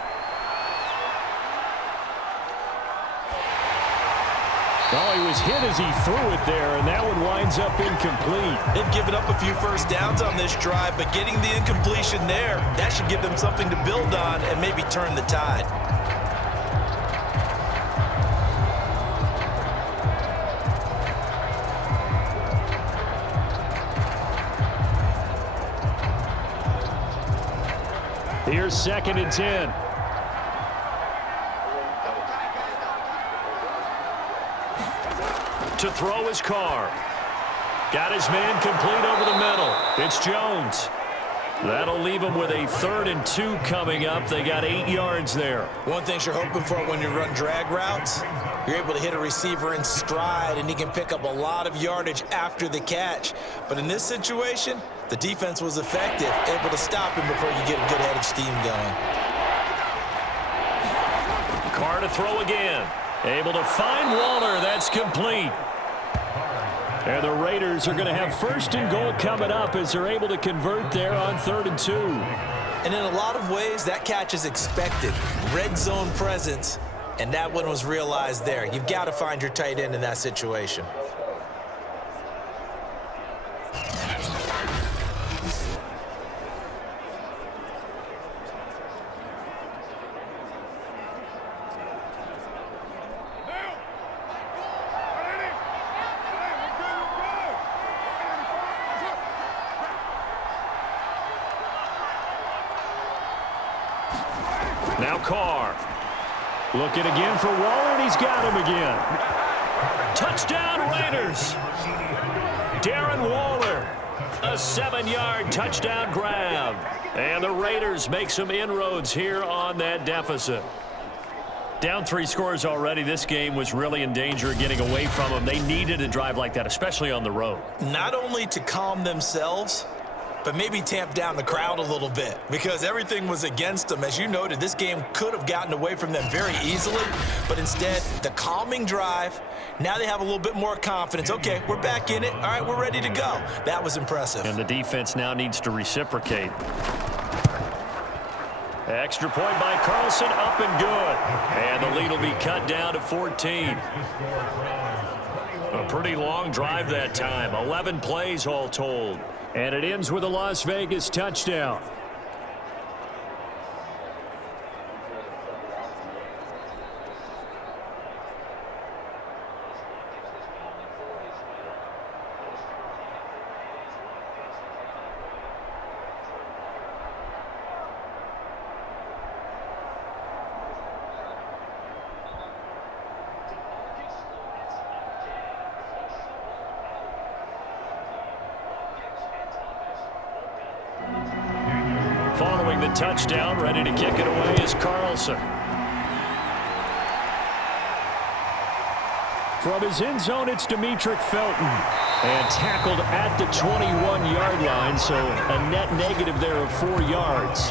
Well, he was hit as he threw it there, and that one winds up incomplete. They've given up a few 1st downs on this drive, but getting the incompletion there, that should give them something to build on and maybe turn the tide. Here's 2nd and 10. To throw his Carr. Got his man complete over the middle. It's Jones. That'll leave him with a 3rd and 2 coming up. They got 8 yards there. One thing you're hoping for when you run drag routes, you're able to hit a receiver in stride, and he can pick up a lot of yardage after the catch. But in this situation, the defense was effective, able to stop him before you get a good head of steam going. Carr to throw again. Able to find Waller. That's complete. And the Raiders are going to have 1st and goal coming up as they're able to convert there on 3rd and 2. And in a lot of ways, that catch is expected. Red zone presence, and that one was realized there. You've got to find your tight end in that situation. Now Carr. Looking again for Waller, and he's got him again. Touchdown, Raiders. Darren Waller. A 7-yard touchdown grab. And the Raiders make some inroads here on that deficit. Down 3 scores already. This game was really in danger of getting away from them. They needed a drive like that, especially on the road. Not only to calm themselves, but maybe tamp down the crowd a little bit because everything was against them. As you noted, this game could have gotten away from them very easily, but instead, the calming drive, now they have a little bit more confidence. Okay, we're back in it. All right, we're ready to go. That was impressive. And the defense now needs to reciprocate. Extra point by Carlson, up and good. And the lead will be cut down to 14. A pretty long drive that time. 11 plays all told. And it ends with a Las Vegas touchdown. Following the touchdown, ready to kick it away is Carlson. From his end zone, it's Demetric Felton. And tackled at the 21-yard line, so a net negative there of 4 yards.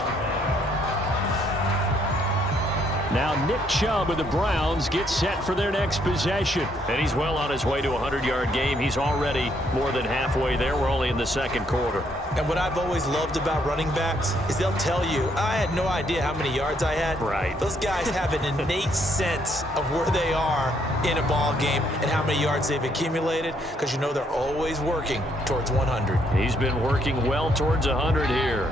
Now Nick Chubb of the Browns gets set for their next possession. And he's well on his way to a 100-yard game. He's already more than halfway there. We're only in the second quarter. And what I've always loved about running backs is they'll tell you, I had no idea how many yards I had. Right. Those guys have an innate sense of where they are in a ball game and how many yards they've accumulated because you know they're always working towards 100. He's been working well towards 100 here.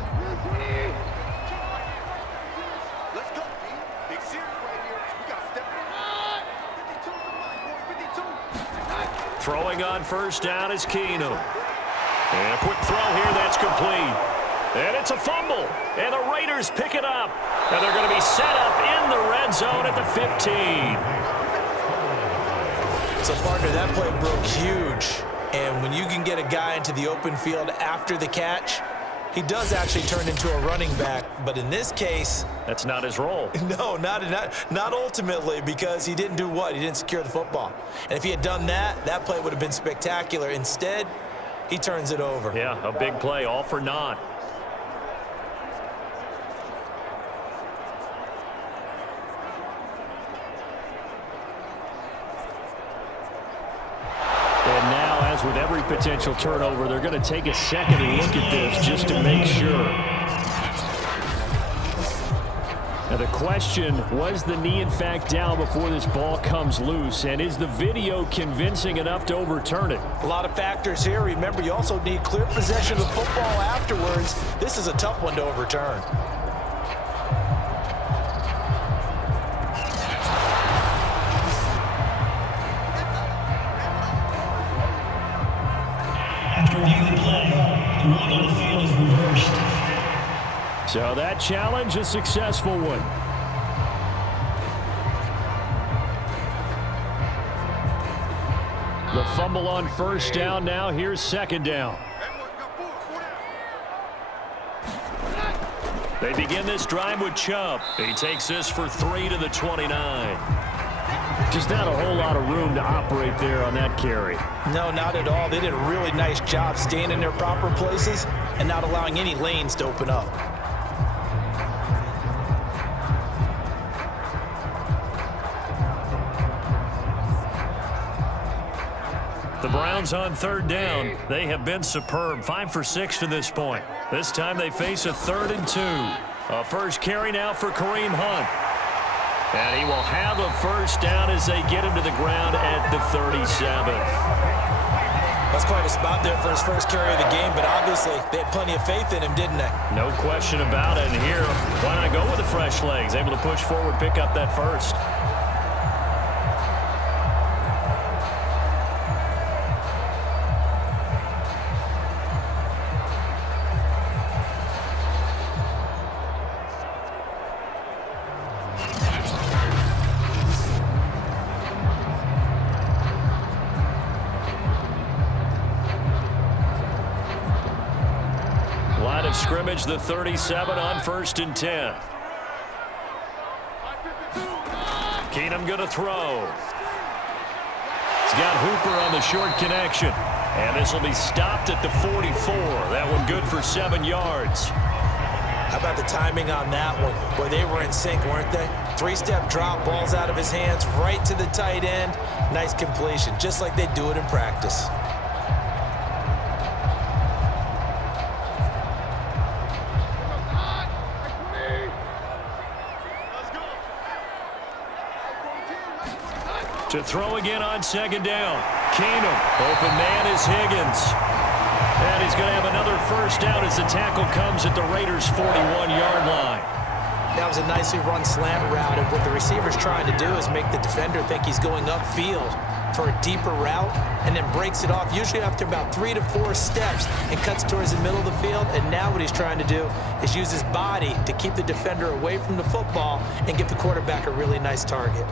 Throwing on first down is Keenum. And a quick throw here that's complete. And it's a fumble. And the Raiders pick it up. And they're going to be set up in the red zone at the 15. So, partner, that play broke huge. And when you can get a guy into the open field after the catch, he does actually turn into a running back. But in this case, that's not his role. No, not ultimately, because he didn't do what? He didn't secure the football. And if he had done that, that play would have been spectacular. Instead, he turns it over. Yeah, a big play, all for naught. And now, as with every potential turnover, they're going to take a second look at this just to make sure. Now the question, was the knee in fact down before this ball comes loose? And is the video convincing enough to overturn it? A lot of factors here. Remember, you also need clear possession of the football afterwards. This is a tough one to overturn. After reviewing the play, the ruling on the field is reversed. So that challenge, a successful one. The fumble on first down now. Here's second down. They begin this drive with Chubb. He takes this for 3 to the 29. Just not a whole lot of room to operate there on that carry. No, not at all. They did a really nice job staying in their proper places and not allowing any lanes to open up. The Browns on third down. They have been superb. 5 for 6 to this point. This time they face a 3rd and 2. A first carry now for Kareem Hunt. And he will have a first down as they get him to the ground at the 37. That's quite a spot there for his first carry of the game, but obviously they had plenty of faith in him, didn't they? No question about it. And here, why not go with the fresh legs? Able to push forward, pick up that first. scrimmage, the 37 on 1st and 10. Keenum going to throw. He's got Hooper on the short connection. And this will be stopped at the 44. That one good for 7 yards. How about the timing on that one? Boy, they were in sync, weren't they? 3-step drop, balls out of his hands, right to the tight end. Nice completion, just like they do it in practice. To throw again on 2nd down. Keenum. Open man is Higgins. And he's going to have another 1st down as the tackle comes at the Raiders' 41-yard line. That was a nicely run slant route, and what the receiver's trying to do is make the defender think he's going upfield for a deeper route and then breaks it off, usually after about 3 to 4 steps, and cuts towards the middle of the field. And now what he's trying to do is use his body to keep the defender away from the football and give the quarterback a really nice target.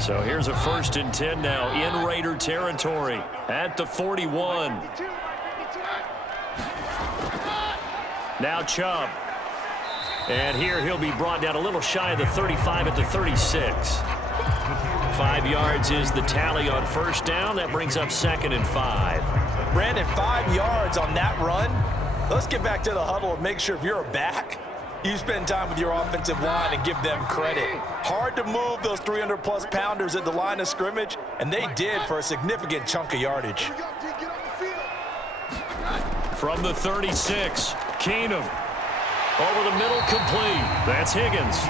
So here's a 1st and 10 now in Raider territory at the 41. Now Chubb. And here he'll be brought down a little shy of the 35 at the 36. 5 yards is the tally on 1st down. That brings up 2nd and 5. Brandon, 5 yards on that run. Let's get back to the huddle and make sure if you're a back, you spend time with your offensive line and give them credit. Hard to move those 300-plus pounders at the line of scrimmage, and they did for a significant chunk of yardage. From the 36, Keenum. Over the middle, complete. That's Higgins.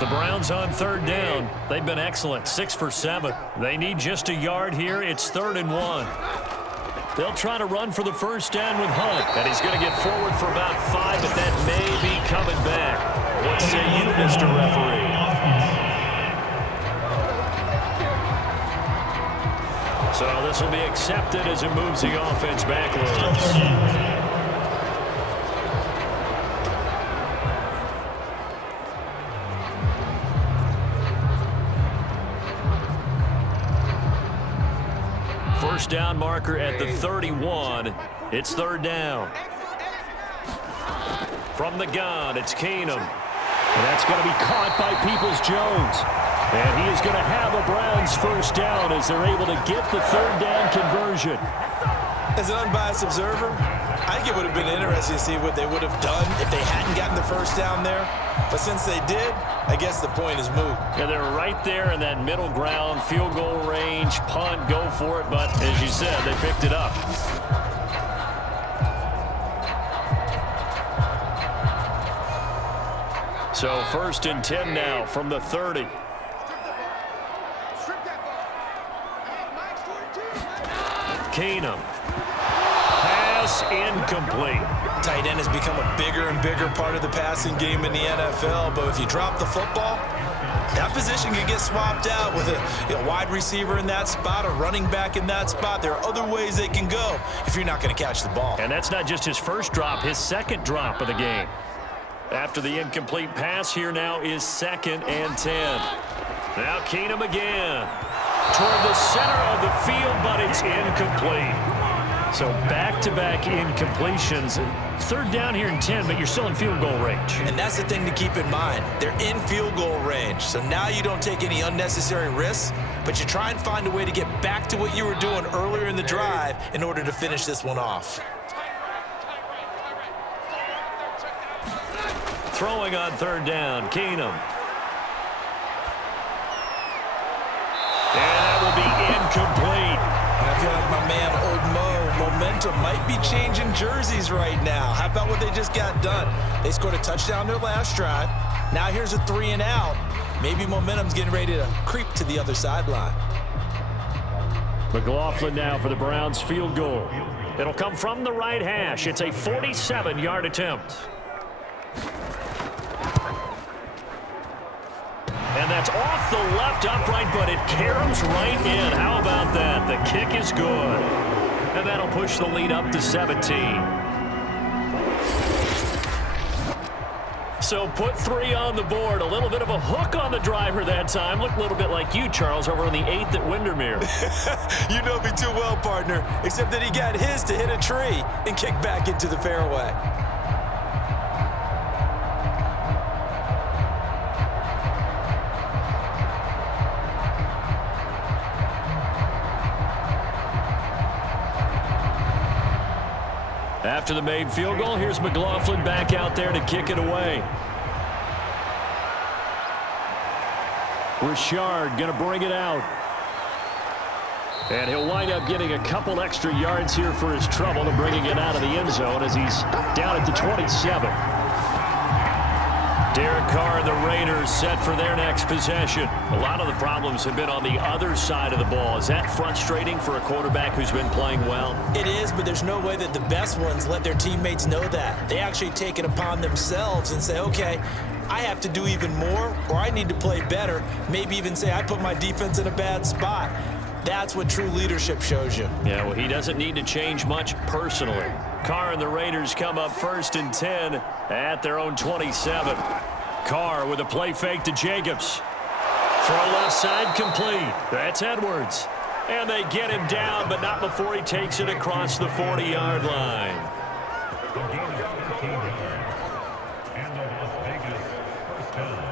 The Browns on 3rd down. They've been excellent, 6 for 7. They need just a yard here. It's 3rd and 1. They'll try to run for the 1st down with Hunt. And he's going to get forward for about 5, but that may be coming back. What say you, Mr. Referee? So this will be accepted as it moves the offense backwards. First down marker at the 31. It's 3rd down. From the gun, it's Keenum. And that's going to be caught by Peoples-Jones. And he is going to have a Browns 1st down as they're able to get the 3rd down conversion. As an unbiased observer, I think it would have been interesting to see what they would have done if they hadn't gotten the 1st down there. But since they did, I guess the point is moot. Yeah, they're right there in that middle ground, field goal range, punt, go for it. But as you said, they picked it up. So 1st and 10 now from the 30. Keenum. Pass incomplete. Tight end has become a bigger and bigger part of the passing game in the NFL, but if you drop the football, that position can get swapped out with a wide receiver in that spot, a running back in that spot. There are other ways they can go if you're not going to catch the ball. And that's not just his 1st drop, his 2nd drop of the game. After the incomplete pass, here now is 2nd and 10. Now Keenum again. Toward the center of the field, but it's incomplete. So back-to-back incompletions. 3rd down here in 10, but you're still in field goal range. And that's the thing to keep in mind. They're in field goal range. So now you don't take any unnecessary risks, but you try and find a way to get back to what you were doing earlier in the drive in order to finish this one off. Throwing on 3rd down, Keenum. And that will be incomplete. I feel like my man, Old Mo, momentum might be changing jerseys right now. How about what they just got done? They scored a touchdown their last drive. Now here's a 3 and out. Maybe momentum's getting ready to creep to the other sideline. McLaughlin now for the Browns field goal. It'll come from the right hash. It's a 47-yard attempt. And that's off the left upright, but it caroms right in. How about that? The kick is good. And that'll push the lead up to 17. So put 3 on the board. A little bit of a hook on the driver that time. Looked a little bit like you, Charles, over on the 8th at Windermere. You know me too well, partner, except that he got his to hit a tree and kick back into the fairway. After the made field goal, here's McLaughlin back out there to kick it away. Richard going to bring it out. And he'll wind up getting a couple extra yards here for his trouble to bringing it out of the end zone as he's down at the 27. Derek Carr and the Raiders set for their next possession. A lot of the problems have been on the other side of the ball. Is that frustrating for a quarterback who's been playing well? It is, but there's no way that the best ones let their teammates know that. They actually take it upon themselves and say, okay, I have to do even more, or I need to play better. Maybe even say I put my defense in a bad spot. That's what true leadership shows you. Yeah, well, he doesn't need to change much personally. Carr and the Raiders come up 1st and 10 at their own 27. Carr with a play fake to Jacobs. Throw left side complete. That's Edwards. And they get him down, but not before he takes it across the 40-yard line. And the Las Vegas first down.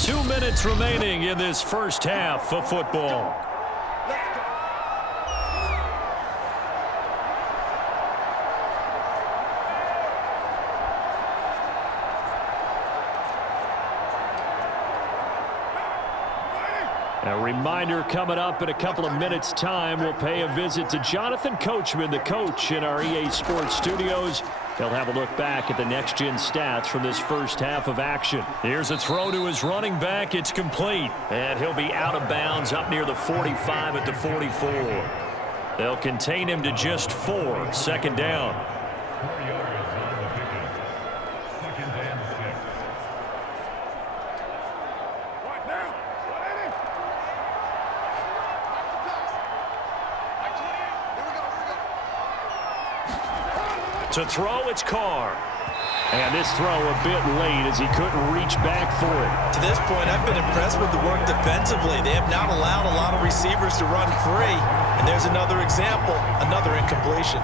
2 minutes remaining in this first half of football. A reminder coming up in a couple of minutes' time. We'll pay a visit to Jonathan Coachman, the coach in our EA Sports studios. He'll have a look back at the next-gen stats from this first half of action. Here's a throw to his running back. It's complete. And he'll be out of bounds up near the 45 at the 44. They'll contain him to just 4. 2nd down. 4 yards on the pickup. 2nd and 6. To throw, it's Carr. And this throw a bit late as he couldn't reach back for it. To this point, I've been impressed with the work defensively. They have not allowed a lot of receivers to run free. And there's another example, another incompletion.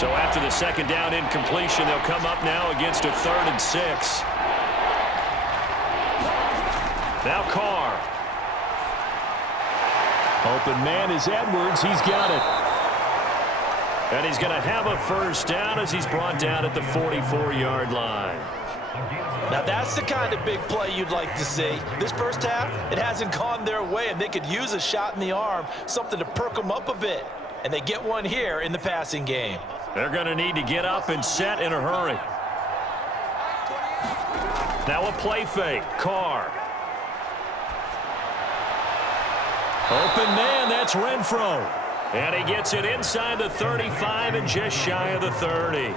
So after the 2nd down incompletion, they'll come up now against a 3rd and 6. Now Carr. Open man is Edwards. He's got it. And he's going to have a first down as he's brought down at the 44-yard line. Now that's the kind of big play you'd like to see. This first half, it hasn't gone their way, and they could use a shot in the arm, something to perk them up a bit. And they get one here in the passing game. They're going to need to get up and set in a hurry. Now a play fake. Carr. Open man, that's Renfro. And he gets it inside the 35 and just shy of the 30.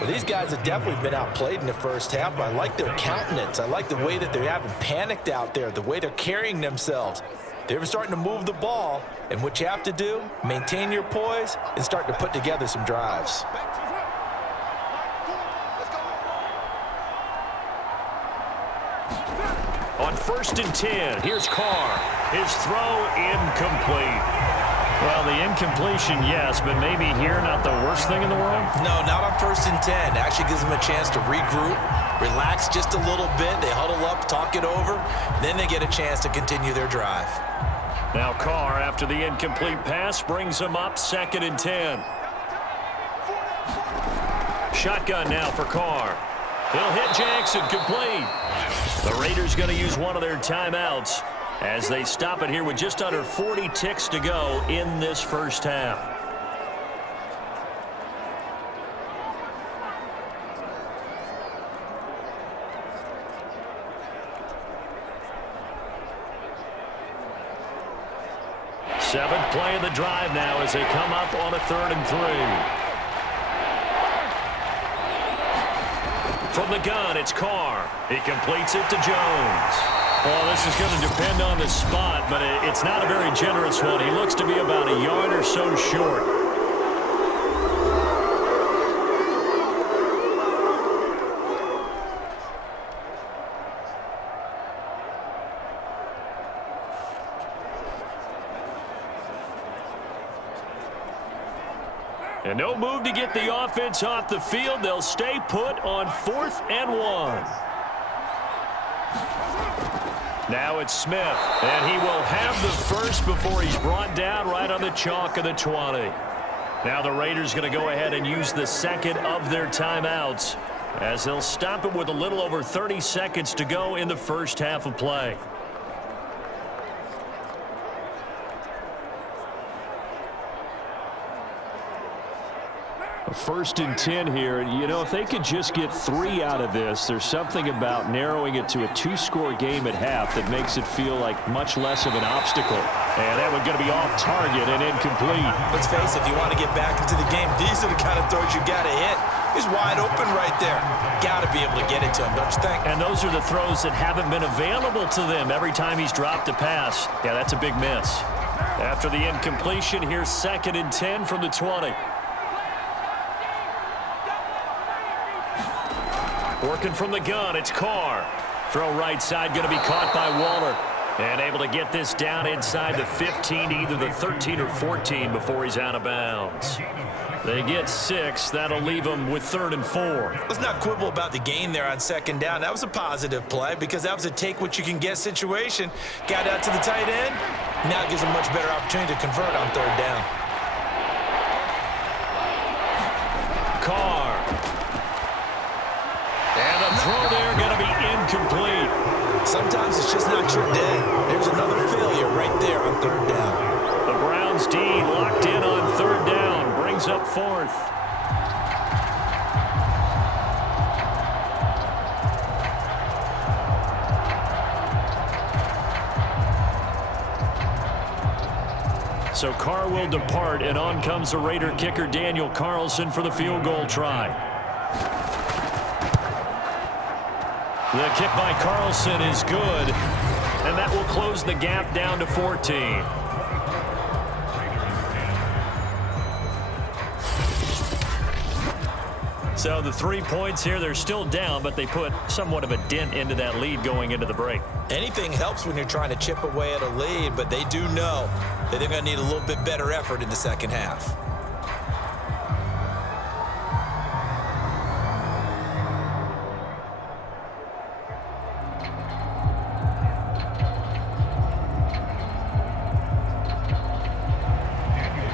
Well, these guys have definitely been outplayed in the first half, but I like their countenance. I like the way that they haven't panicked out there, the way they're carrying themselves. They're starting to move the ball, and what you have to do, maintain your poise and start to put together some drives. On 1st and 10, here's Carr. His throw incomplete. Well, the incompletion, yes, but maybe here not the worst thing in the world? No, not on 1st and 10. Actually gives them a chance to regroup, relax just a little bit. They huddle up, talk it over. Then they get a chance to continue their drive. Now Carr, after the incomplete pass, brings him up 2nd and 10. Shotgun now for Carr. He'll hit Jackson, complete. The Raiders going to use one of their timeouts as they stop it here with just under 40 ticks to go in this first half. Seventh play of the drive now as they come up on a 3rd and 3. From the gun, it's Carr. He completes it to Jones. Well, this is going to depend on the spot, but it's not a very generous one. He looks to be about a yard or so short. And no move to get the offense off the field. They'll stay put on 4th and 1. Now it's Smith, and he will have the first before he's brought down right on the chalk of the 20. Now the Raiders going to go ahead and use the second of their timeouts as they'll stop it with a little over 30 seconds to go in the first half of play. 1st and 10 here. You know, if they could just get 3 out of this, there's something about narrowing it to a 2-score game at half that makes it feel like much less of an obstacle. And that one's going to be off target and incomplete. Let's face it, if you want to get back into the game, these are the kind of throws you got to hit. He's wide open right there. Got to be able to get it to him, don't you think? And those are the throws that haven't been available to them every time he's dropped a pass. Yeah, that's a big miss. After the incompletion, here's 2nd and 10 from the 20. Working from the gun, it's Carr. Throw right side, going to be caught by Waller. And able to get this down inside the 15 to either the 13 or 14 before he's out of bounds. They get 6. That'll leave them with 3rd and 4. Let's not quibble about the gain there on 2nd down. That was a positive play because that was a take-what-you-can-get situation. Got out to the tight end. Now it gives them a much better opportunity to convert on 3rd down. Carr. And the throw there going to be incomplete. Sometimes it's just not your day. There's another failure right there on 3rd down. The Browns D locked in on 3rd down. Brings up 4th. So Carr will depart, and on comes the Raider kicker Daniel Carlson for the field goal try. The kick by Carlson is good, and that will close the gap down to 14. So the 3 points here, they're still down, but they put somewhat of a dent into that lead going into the break. Anything helps when you're trying to chip away at a lead, but they do know that they're going to need a little bit better effort in the second half.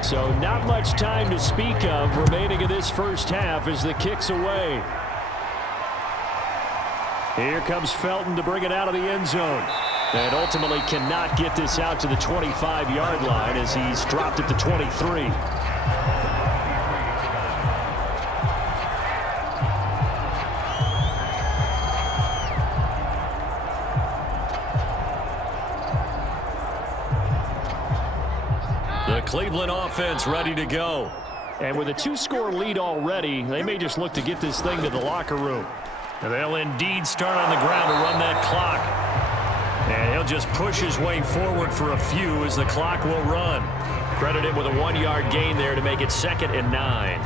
So not much time to speak of remaining in this first half as the kick's away. Here comes Felton to bring it out of the end zone. And ultimately cannot get this out to the 25-yard line as he's dropped it to 23. The Cleveland offense ready to go. And with a 2-score lead already, they may just look to get this thing to the locker room. They'll indeed start on the ground to run that clock. And he'll just push his way forward for a few as the clock will run. Credit him with a 1-yard gain there to make it 2nd and 9.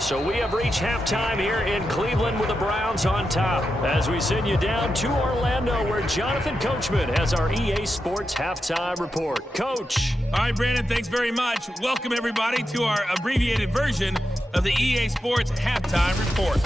So we have reached halftime here in Cleveland with the Browns on top as we send you down to Orlando where Jonathan Coachman has our EA Sports Halftime Report. Coach. All right, Brandon, thanks very much. Welcome, everybody, to our abbreviated version of the EA Sports Halftime Report.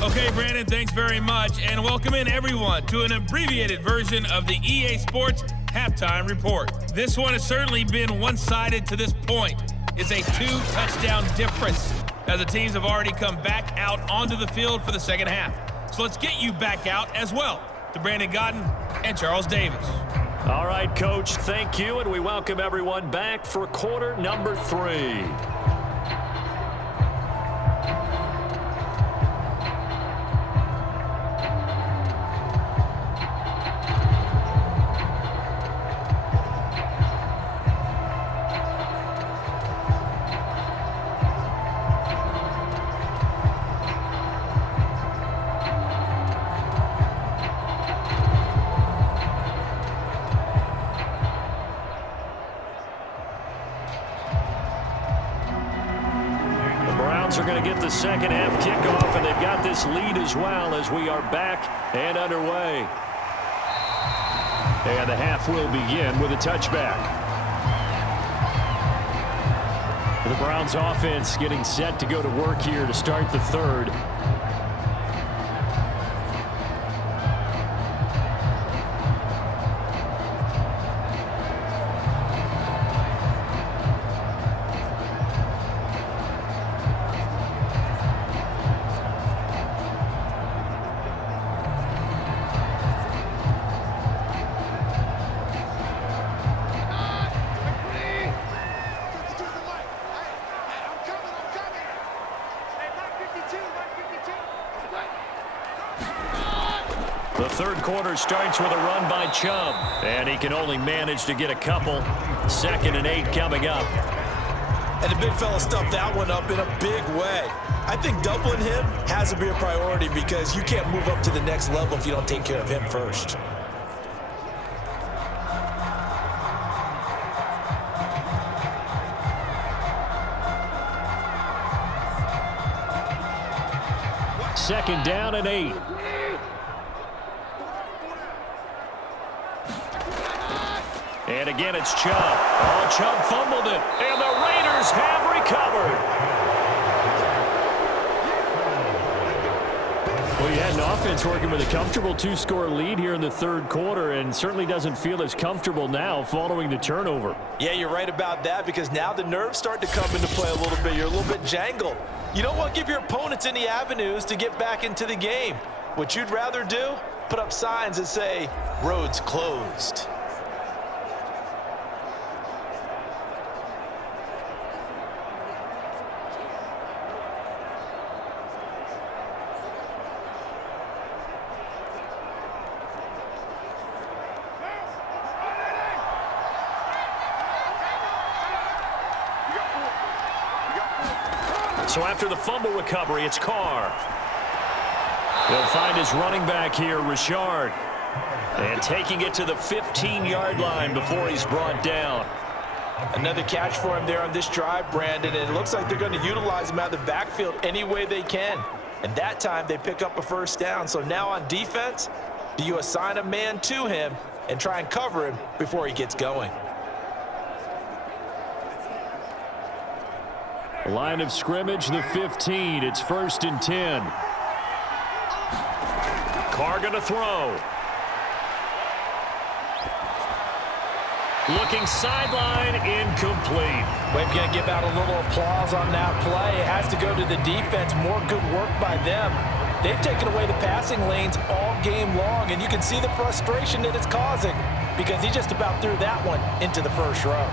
Okay, Brandon, thanks very much, and welcome in, everyone, to an abbreviated version of the EA Sports Halftime Report. This one has certainly been one-sided to this point. It's a 2-touchdown difference, as the teams have already come back out onto the field for the second half. So let's get you back out as well. to Brandon Gaudin and Charles Davis. All right, Coach, thank you, and we welcome everyone back for quarter number 3. Are going to get the second half kickoff, and they've got this lead as well as we are back and underway. And the half will begin with a touchback. The Browns offense getting set to go to work here to start the third. The third quarter starts with a run by Chubb, and he can only manage to get a couple. 2nd and 8 coming up. And the big fella stuffed that one up in a big way. I think doubling him has to be a priority because you can't move up to the next level if you don't take care of him first. Second down and 8. And again, it's Chubb. Oh, Chubb fumbled it, and the Raiders have recovered. Well, you had an offense working with a comfortable 2-score lead here in the third quarter, and certainly doesn't feel as comfortable now following the turnover. Yeah, you're right about that, because now the nerves start to come into play a little bit. You're a little bit jangled. You don't want to give your opponents any avenues to get back into the game. What you'd rather do, put up signs that say, roads closed. So after the fumble recovery, it's Carr. He'll find his running back here, Richard. And taking it to the 15-yard line before he's brought down. Another catch for him there on this drive, Brandon, and it looks like they're going to utilize him out of the backfield any way they can. And that time they pick up a first down. So now on defense, do you assign a man to him and try and cover him before he gets going? Line of scrimmage, the 15. It's 1st and 10. Carr going to throw. Looking sideline, incomplete. We're going to give out a little applause on that play. It has to go to the defense. More good work by them. They've taken away the passing lanes all game long, and you can see the frustration that it's causing because he just about threw that one into the first row.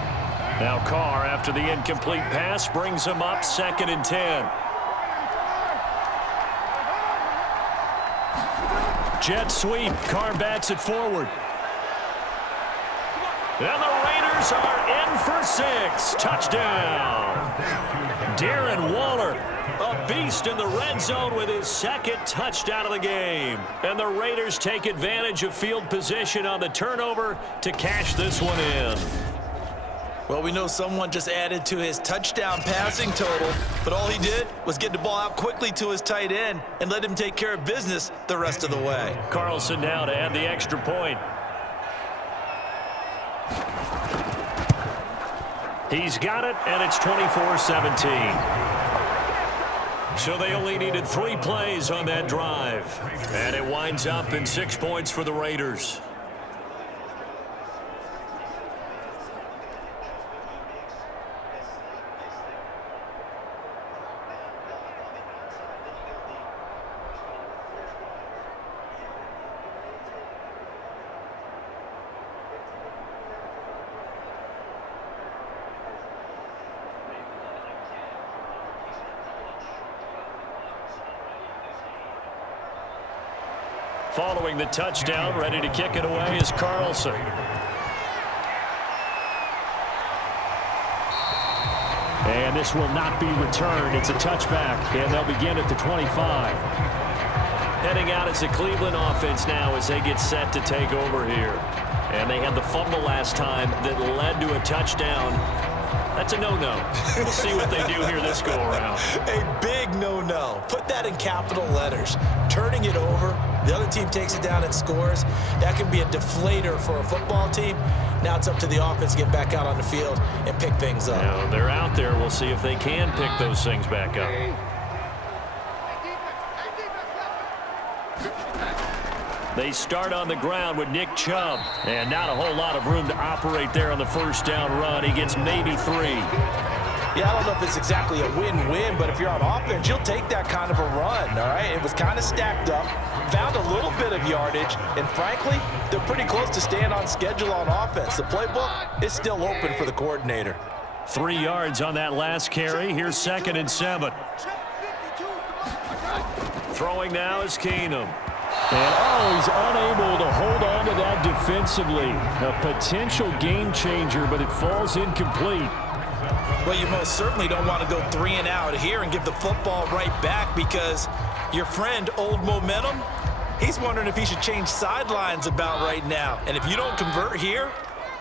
Now Carr, after the incomplete pass, brings him up 2nd and 10. Jet sweep. Carr bats it forward. And the Raiders are in for 6. Touchdown. Darren Waller, a beast in the red zone with his 2nd touchdown of the game. And the Raiders take advantage of field position on the turnover to cash this one in. Well, we know someone just added to his touchdown passing total, but all he did was get the ball out quickly to his tight end and let him take care of business the rest of the way. Carlson now to add the extra point. He's got it, and it's 24-17. So they only needed 3 plays on that drive. And it winds up in 6 points for the Raiders. Following the touchdown, ready to kick it away is Carlson. And this will not be returned. It's a touchback, and they'll begin at the 25. Heading out as the Cleveland offense now as they get set to take over here. And they had the fumble last time that led to a touchdown. That's a no-no. We'll see what they do here this go-around. A big no-no. Put that in capital letters. Turning it over, the other team takes it down and scores. That can be a deflator for a football team. Now it's up to the offense to get back out on the field and pick things up. Now, they're out there. We'll see if they can pick those things back up. They start on the ground with Nick Chubb. And not a whole lot of room to operate there on the first down run. He gets maybe 3. Yeah, I don't know if it's exactly a win-win, but if you're on offense, you'll take that kind of a run, all right? It was kind of stacked up, found a little bit of yardage, and frankly, they're pretty close to staying on schedule on offense. The playbook is still open for the coordinator. 3 yards on that last carry. Here's 2nd and 7. Throwing now is Keenum. And, he's unable to hold on to that defensively. A potential game changer, but it falls incomplete. Well, you most certainly don't want to go 3 and out here and give the football right back because your friend, Old Momentum, he's wondering if he should change sidelines about right now. And if you don't convert here,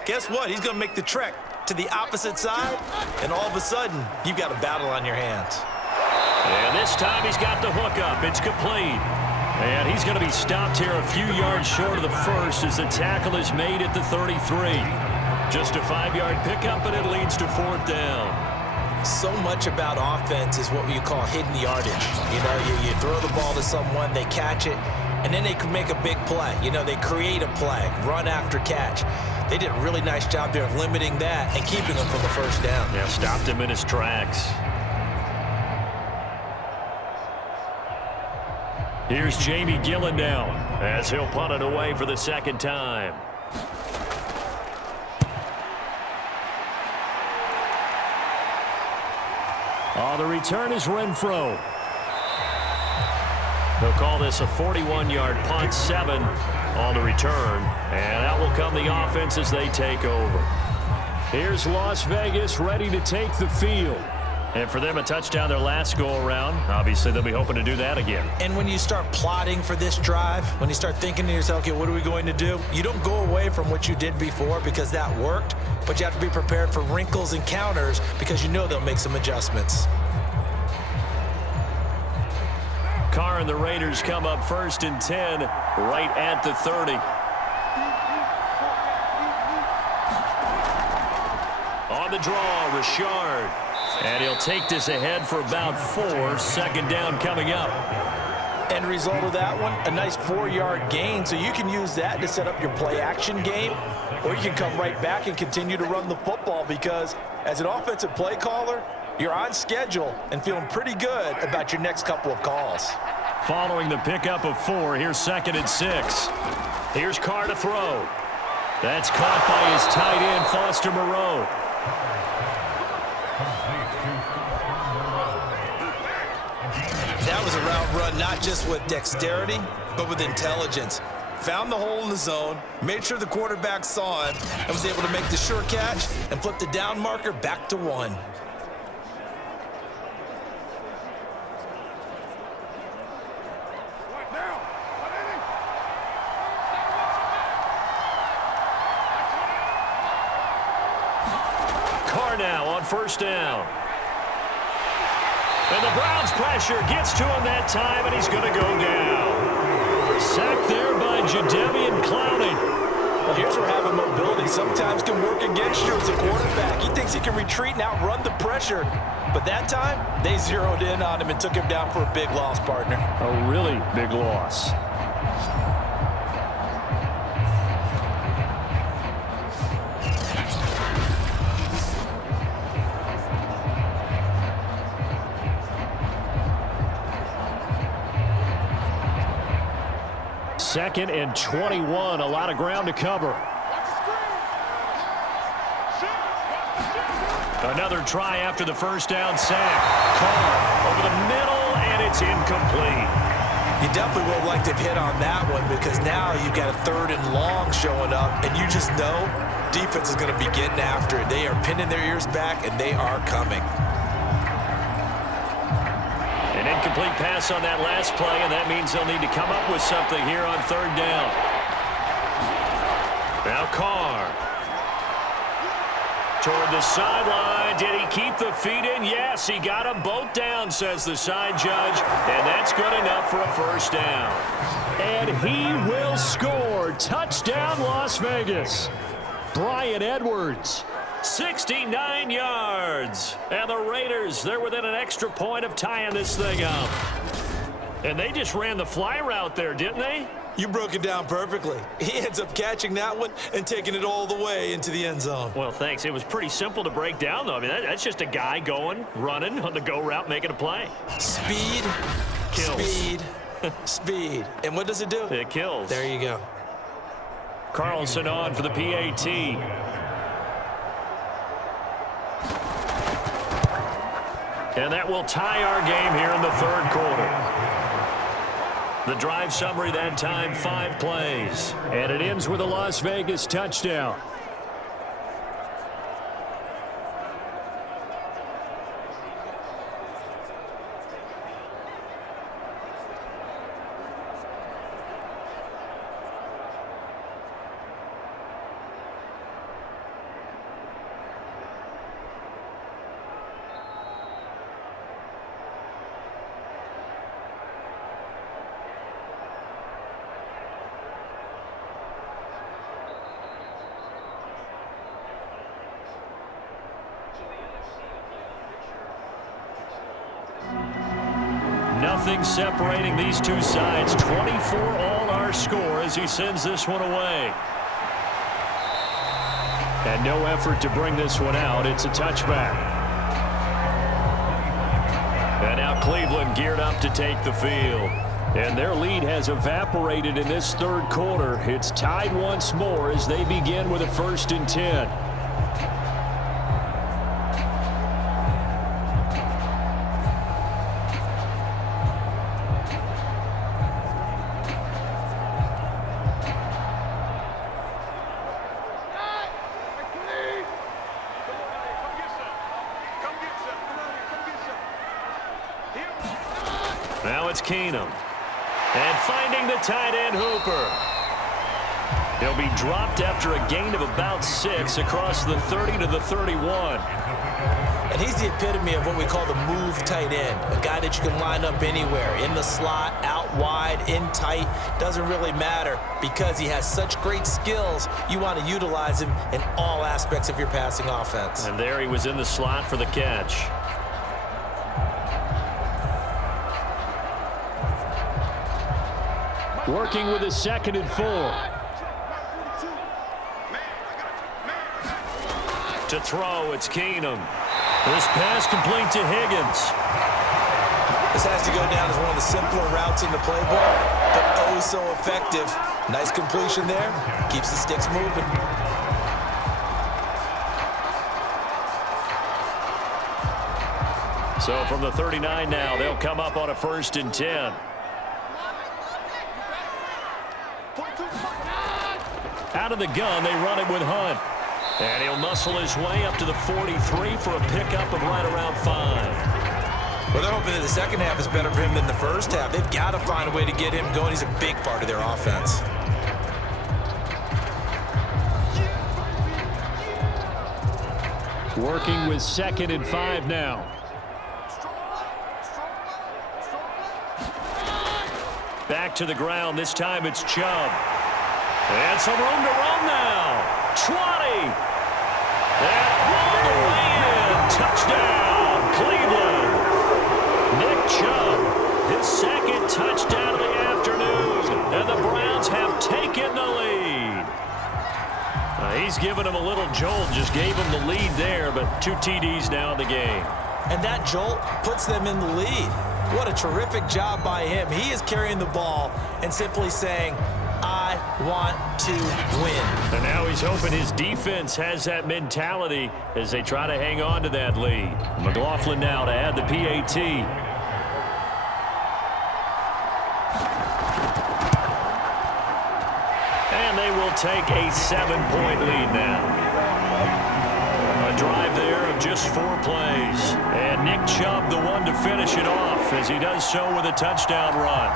guess what? He's going to make the trek to the opposite side, and all of a sudden, you've got a battle on your hands. And this time he's got the hook up. It's complete. And he's going to be stopped here a few yards short of the first as the tackle is made at the 33. Just a 5-yard pickup, and it leads to 4th down. So much about offense is what you call hidden yardage. You know, you throw the ball to someone, they catch it, and then they can make a big play. You know, they create a play, run after catch. They did a really nice job there of limiting that and keeping him from the first down. Yeah, stopped him in his tracks. Here's Jamie Gillen now as he'll punt it away for the 2nd time. The return is Renfro. They'll call this a 41-yard punt, 7 on the return. And out will come the offense as they take over. Here's Las Vegas ready to take the field. And for them, a touchdown their last go-around. Obviously, they'll be hoping to do that again. And when you start plotting for this drive, when you start thinking to yourself, okay, what are we going to do? You don't go away from what you did before because that worked, but you have to be prepared for wrinkles and counters because you know they'll make some adjustments. Carr and the Raiders come up 1st and 10 right at the 30. On the draw, Richard. And he'll take this ahead for about 4. 2nd down coming up. End result of that one, a nice 4-yard gain, so you can use that to set up your play-action game, or you can come right back and continue to run the football because as an offensive play caller, you're on schedule and feeling pretty good about your next couple of calls. Following the pickup of 4, here's 2nd and 6. Here's Carr to throw. That's caught by his tight end, Foster Moreau. That was a route run not just with dexterity, but with intelligence. Found the hole in the zone, made sure the quarterback saw it, and was able to make the sure catch and flip the down marker back to 1. Carr now on 1st down. And the Browns pressure gets to him that time, and he's going to go down. Sacked there by Jadeveon Clowney. Well, here's where having mobility sometimes can work against you as a quarterback. He thinks he can retreat and outrun the pressure. But that time, they zeroed in on him and took him down for a big loss, partner. A really big loss. Second and 21, a lot of ground to cover. Another try after the first down sack. Carr over the middle, and it's incomplete. You definitely would have liked to have hit on that one because now you've got a 3rd and long showing up, and you just know defense is going to be getting after it. They are pinning their ears back, and they are coming. An incomplete pass on that last play, and that means they'll need to come up with something here on 3rd down. Now Carr. Toward the sideline. Did he keep the feet in? Yes, he got them both down, says the side judge. And that's good enough for a 1st down. And he will score. Touchdown, Las Vegas. Bryan Edwards. 69 yards. And the Raiders, they're within an extra point of tying this thing up. And they just ran the fly route there, didn't they? You broke it down perfectly. He ends up catching that one and taking it all the way into the end zone. Well, thanks. It was pretty simple to break down, though. I mean, that's just a guy going, running on the go route, making a play. Speed, kills. Speed, speed. And what does it do? It kills. There you go. Carlson on for the PAT. And that will tie our game here in the 3rd quarter. The drive summary that time, 5 plays. And it ends with a Las Vegas touchdown. Nothing separating these two sides. 24 all our score as he sends this one away. And no effort to bring this one out. It's a touchback. And now Cleveland geared up to take the field. And their lead has evaporated in this 3rd quarter. It's tied once more as they begin with a 1st and 10. Now it's Keenum. And finding the tight end Hooper. He'll be dropped after a gain of about 6 across the 30 to the 31. And he's the epitome of what we call the move tight end. A guy that you can line up anywhere. In the slot, out wide, in tight. Doesn't really matter because he has such great skills. You want to utilize him in all aspects of your passing offense. And there he was in the slot for the catch. Working with a 2nd and 4. To throw, it's Keenum. This pass complete to Higgins. This has to go down as one of the simpler routes in the playbook, but oh so effective. Nice completion there. Keeps the sticks moving. So from the 39 now, they'll come up on a 1st and 10. Out of the gun, they run it with Hunt. And he'll muscle his way up to the 43 for a pickup of right around 5. Well, they're hoping that the second half is better for him than the first half. They've got to find a way to get him going. He's a big part of their offense. Working with 2nd and 5 now. Back to the ground. This time it's Chubb. And some room to run now. 20. And all the way in. Touchdown, Cleveland. Nick Chubb, his 2nd touchdown of the afternoon. And the Browns have taken the lead. He's given him a little jolt. Just gave him the lead there, but 2 TDs now in the game. And that jolt puts them in the lead. What a terrific job by him. He is carrying the ball and simply saying, I want to win. And now he's hoping his defense has that mentality as they try to hang on to that lead. McLaughlin now to add the PAT. And they will take a 7-point lead now. A drive there of just 4 plays. And Nick Chubb, the one to finish it off, as he does so with a touchdown run.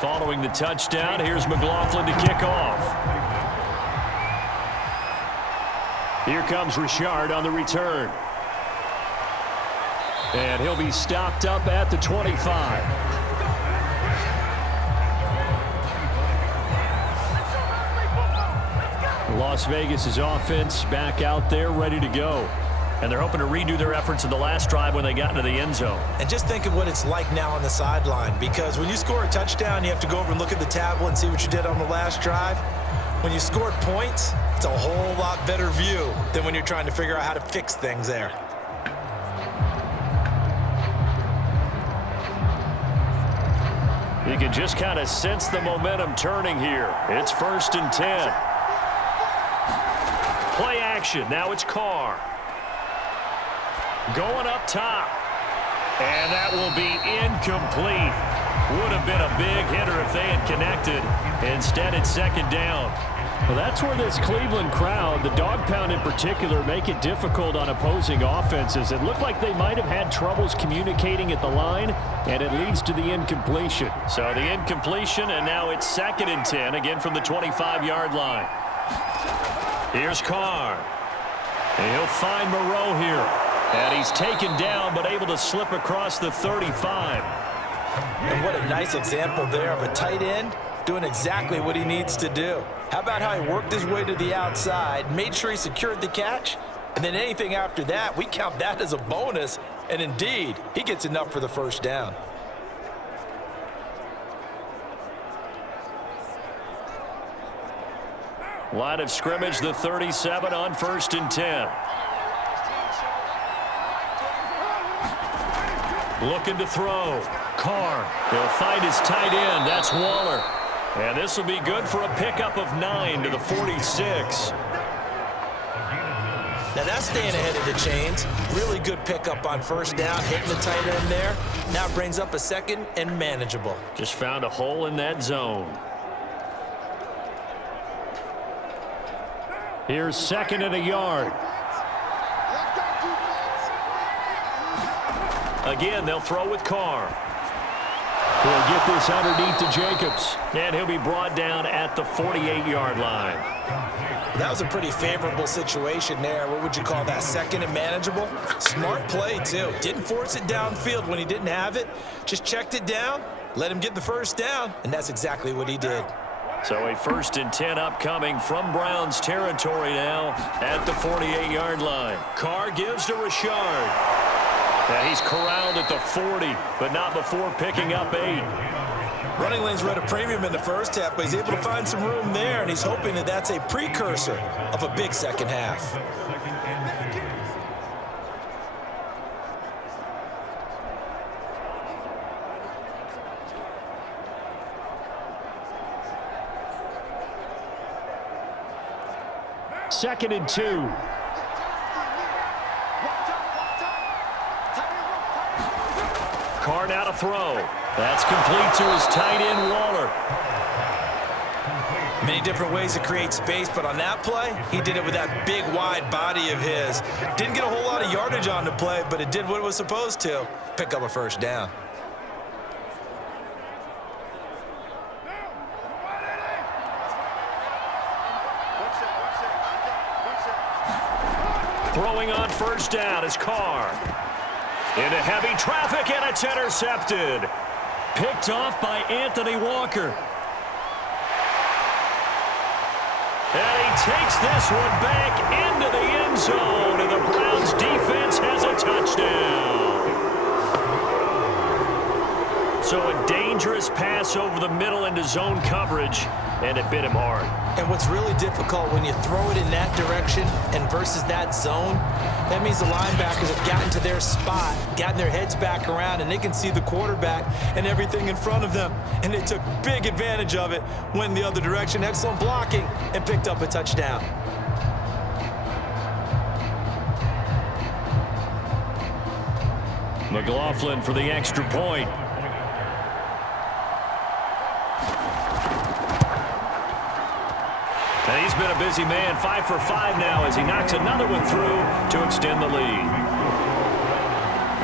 Following the touchdown, here's McLaughlin to kick off. Here comes Richard on the return. And he'll be stopped up at the 25. Las Vegas' offense back out there ready to go. And they're hoping to redo their efforts in the last drive when they got into the end zone. And just think of what it's like now on the sideline, because when you score a touchdown, you have to go over and look at the tablet and see what you did on the last drive. When you scored points, it's a whole lot better view than when you're trying to figure out how to fix things there. You can just kind of sense the momentum turning here. It's 1st and 10. Play action. Now it's Carr. Going up top. And that will be incomplete. Would have been a big hitter if they had connected. Instead, it's 2nd down. Well, that's where this Cleveland crowd, the dog pound in particular, make it difficult on opposing offenses. It looked like they might have had troubles communicating at the line, and it leads to the incompletion. So the incompletion, and now it's 2nd and 10, again from the 25-yard line. Here's Carr. And he'll find Moreau here. And he's taken down, but able to slip across the 35. And what a nice example there of a tight end doing exactly what he needs to do. How about how he worked his way to the outside, made sure he secured the catch, and then anything after that, we count that as a bonus. And indeed, he gets enough for the 1st down. Line of scrimmage, the 37 on 1st and 10. Looking to throw. Carr. He'll find his tight end. That's Waller. And this will be good for a pickup of 9 to the 46. Now that's staying ahead of the chains. Really good pickup on 1st down, hitting the tight end there. Now brings up a 2nd and manageable. Just found a hole in that zone. Here's 2nd and a yard. Again, they'll throw with Carr. He'll get this underneath to Jacobs. And he'll be brought down at the 48-yard line. That was a pretty favorable situation there. What would you call that, 2nd and manageable? Smart play, too. Didn't force it downfield when he didn't have it. Just checked it down, let him get the 1st down, and that's exactly what he did. So a 1st and 10 upcoming from Browns territory now at the 48-yard line. Carr gives to Richard. And he's corralled at the 40, but not before picking up 8. Running lanes were at a premium in the 1st half, but he's able to find some room there, and he's hoping that that's a precursor of a big 2nd half. Second and 2. Carr now to throw. That's complete to his tight end, Waller. Many different ways to create space, but on that play, he did it with that big, wide body of his. Didn't get a whole lot of yardage on the play, but it did what it was supposed to. Pick up a 1st down. Throwing on 1st down is Carr. Into heavy traffic, and it's intercepted. Picked off by Anthony Walker. And he takes this one back into the end zone, and the Browns defense has a touchdown. So a dangerous pass over the middle into zone coverage, and it bit him hard. And what's really difficult when you throw it in that direction and versus that zone, that means the linebackers have gotten to their spot, gotten their heads back around, and they can see the quarterback and everything in front of them. And they took big advantage of it, went in the other direction, excellent blocking, and picked up a touchdown. McLaughlin for the extra point. And he's been a busy man, 5 for 5 now as he knocks another one through to extend the lead.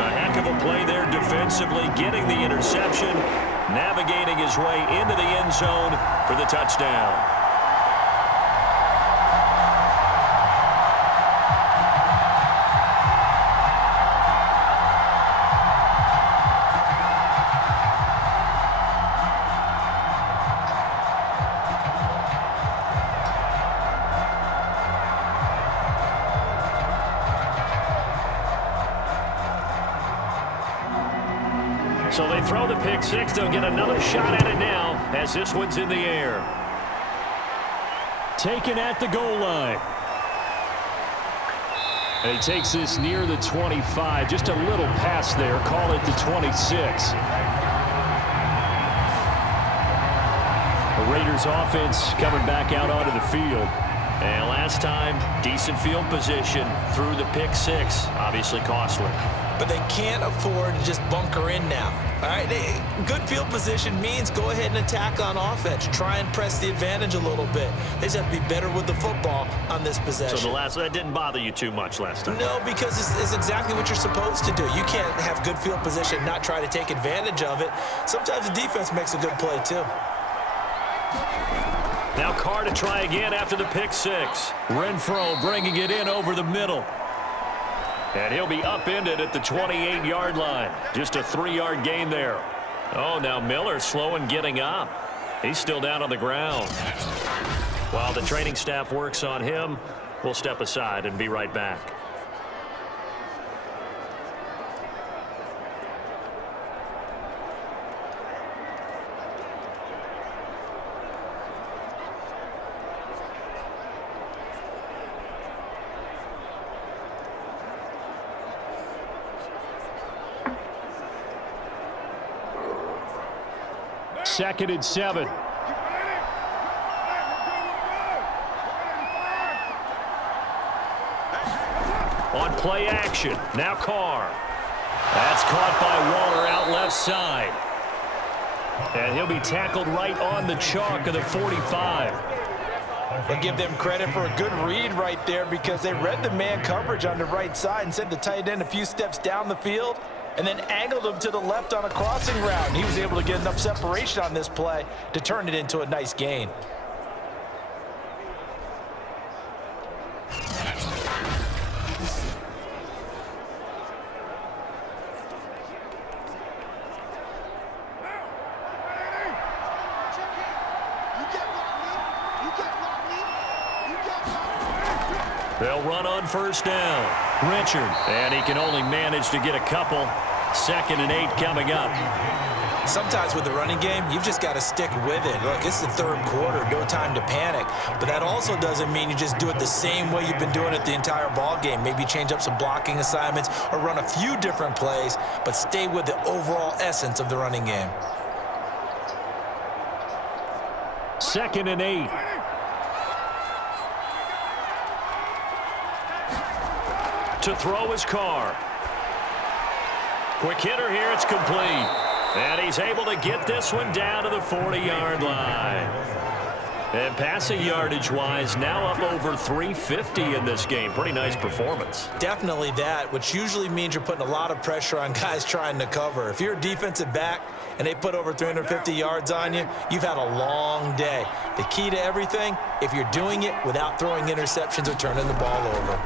A heck of a play there defensively, getting the interception, navigating his way into the end zone for the touchdown. So they throw the pick six. They'll get another shot at it now as this one's in the air. Taken at the goal line. And he takes this near the 25. Just a little pass there. Call it the 26. The Raiders offense coming back out onto the field. And last time, decent field position through the pick six. Obviously costly. But they can't afford to just bunker in now. All right, good field position means go ahead and attack on offense. Try and press the advantage a little bit. They just have to be better with the football on this possession. So that didn't bother you too much last time? No, because it's exactly what you're supposed to do. You can't have good field position and not try to take advantage of it. Sometimes the defense makes a good play too. Now Carr to try again after the pick six. Renfro bringing it in over the middle. And he'll be upended at the 28-yard line. Just a 3-yard gain there. Oh, now Miller slow in getting up. He's still down on the ground. While the training staff works on him, we'll step aside and be right back. Second and 7. On play action. Now Carr. That's caught by Waller out left side. And he'll be tackled right on the chalk of the 45. We'll give them credit for a good read right there because they read the man coverage on the right side and sent the tight end a few steps down the field and then angled him to the left on a crossing route. And he was able to get enough separation on this play to turn it into a nice gain. They'll run on first down. Richard, and he can only manage to get a couple. 2nd and 8 coming up. Sometimes with the running game, you've just got to stick with it. Look, it's the third quarter, no time to panic. But that also doesn't mean you just do it the same way you've been doing it the entire ball game. Maybe change up some blocking assignments or run a few different plays, but stay with the overall essence of the running game. 2nd and 8. To throw his Carr. Quick hitter here, it's complete. And he's able to get this one down to the 40-yard line. And passing yardage-wise, now up over 350 in this game. Pretty nice performance. Definitely that, which usually means you're putting a lot of pressure on guys trying to cover. If you're a defensive back and they put over 350 yards on you, you've had a long day. The key to everything, if you're doing it without throwing interceptions or turning the ball over.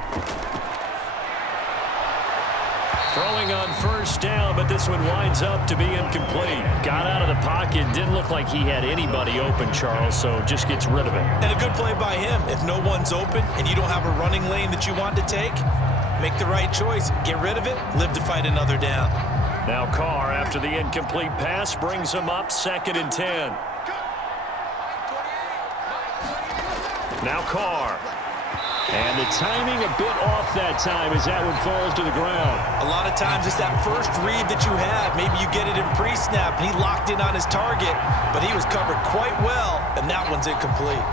Throwing on first down, but this one winds up to be incomplete. Got out of the pocket, didn't look like he had anybody open, Charles, so just gets rid of it. And a good play by him. If no one's open and you don't have a running lane that you want to take, make the right choice. Get rid of it, live to fight another down. Now Carr, after the incomplete pass, brings him up 2nd and 10. Now Carr. And the timing a bit off that time as that one falls to the ground. A lot of times it's that first read that you have. Maybe you get it in pre-snap, and he locked in on his target, but he was covered quite well, and that one's incomplete.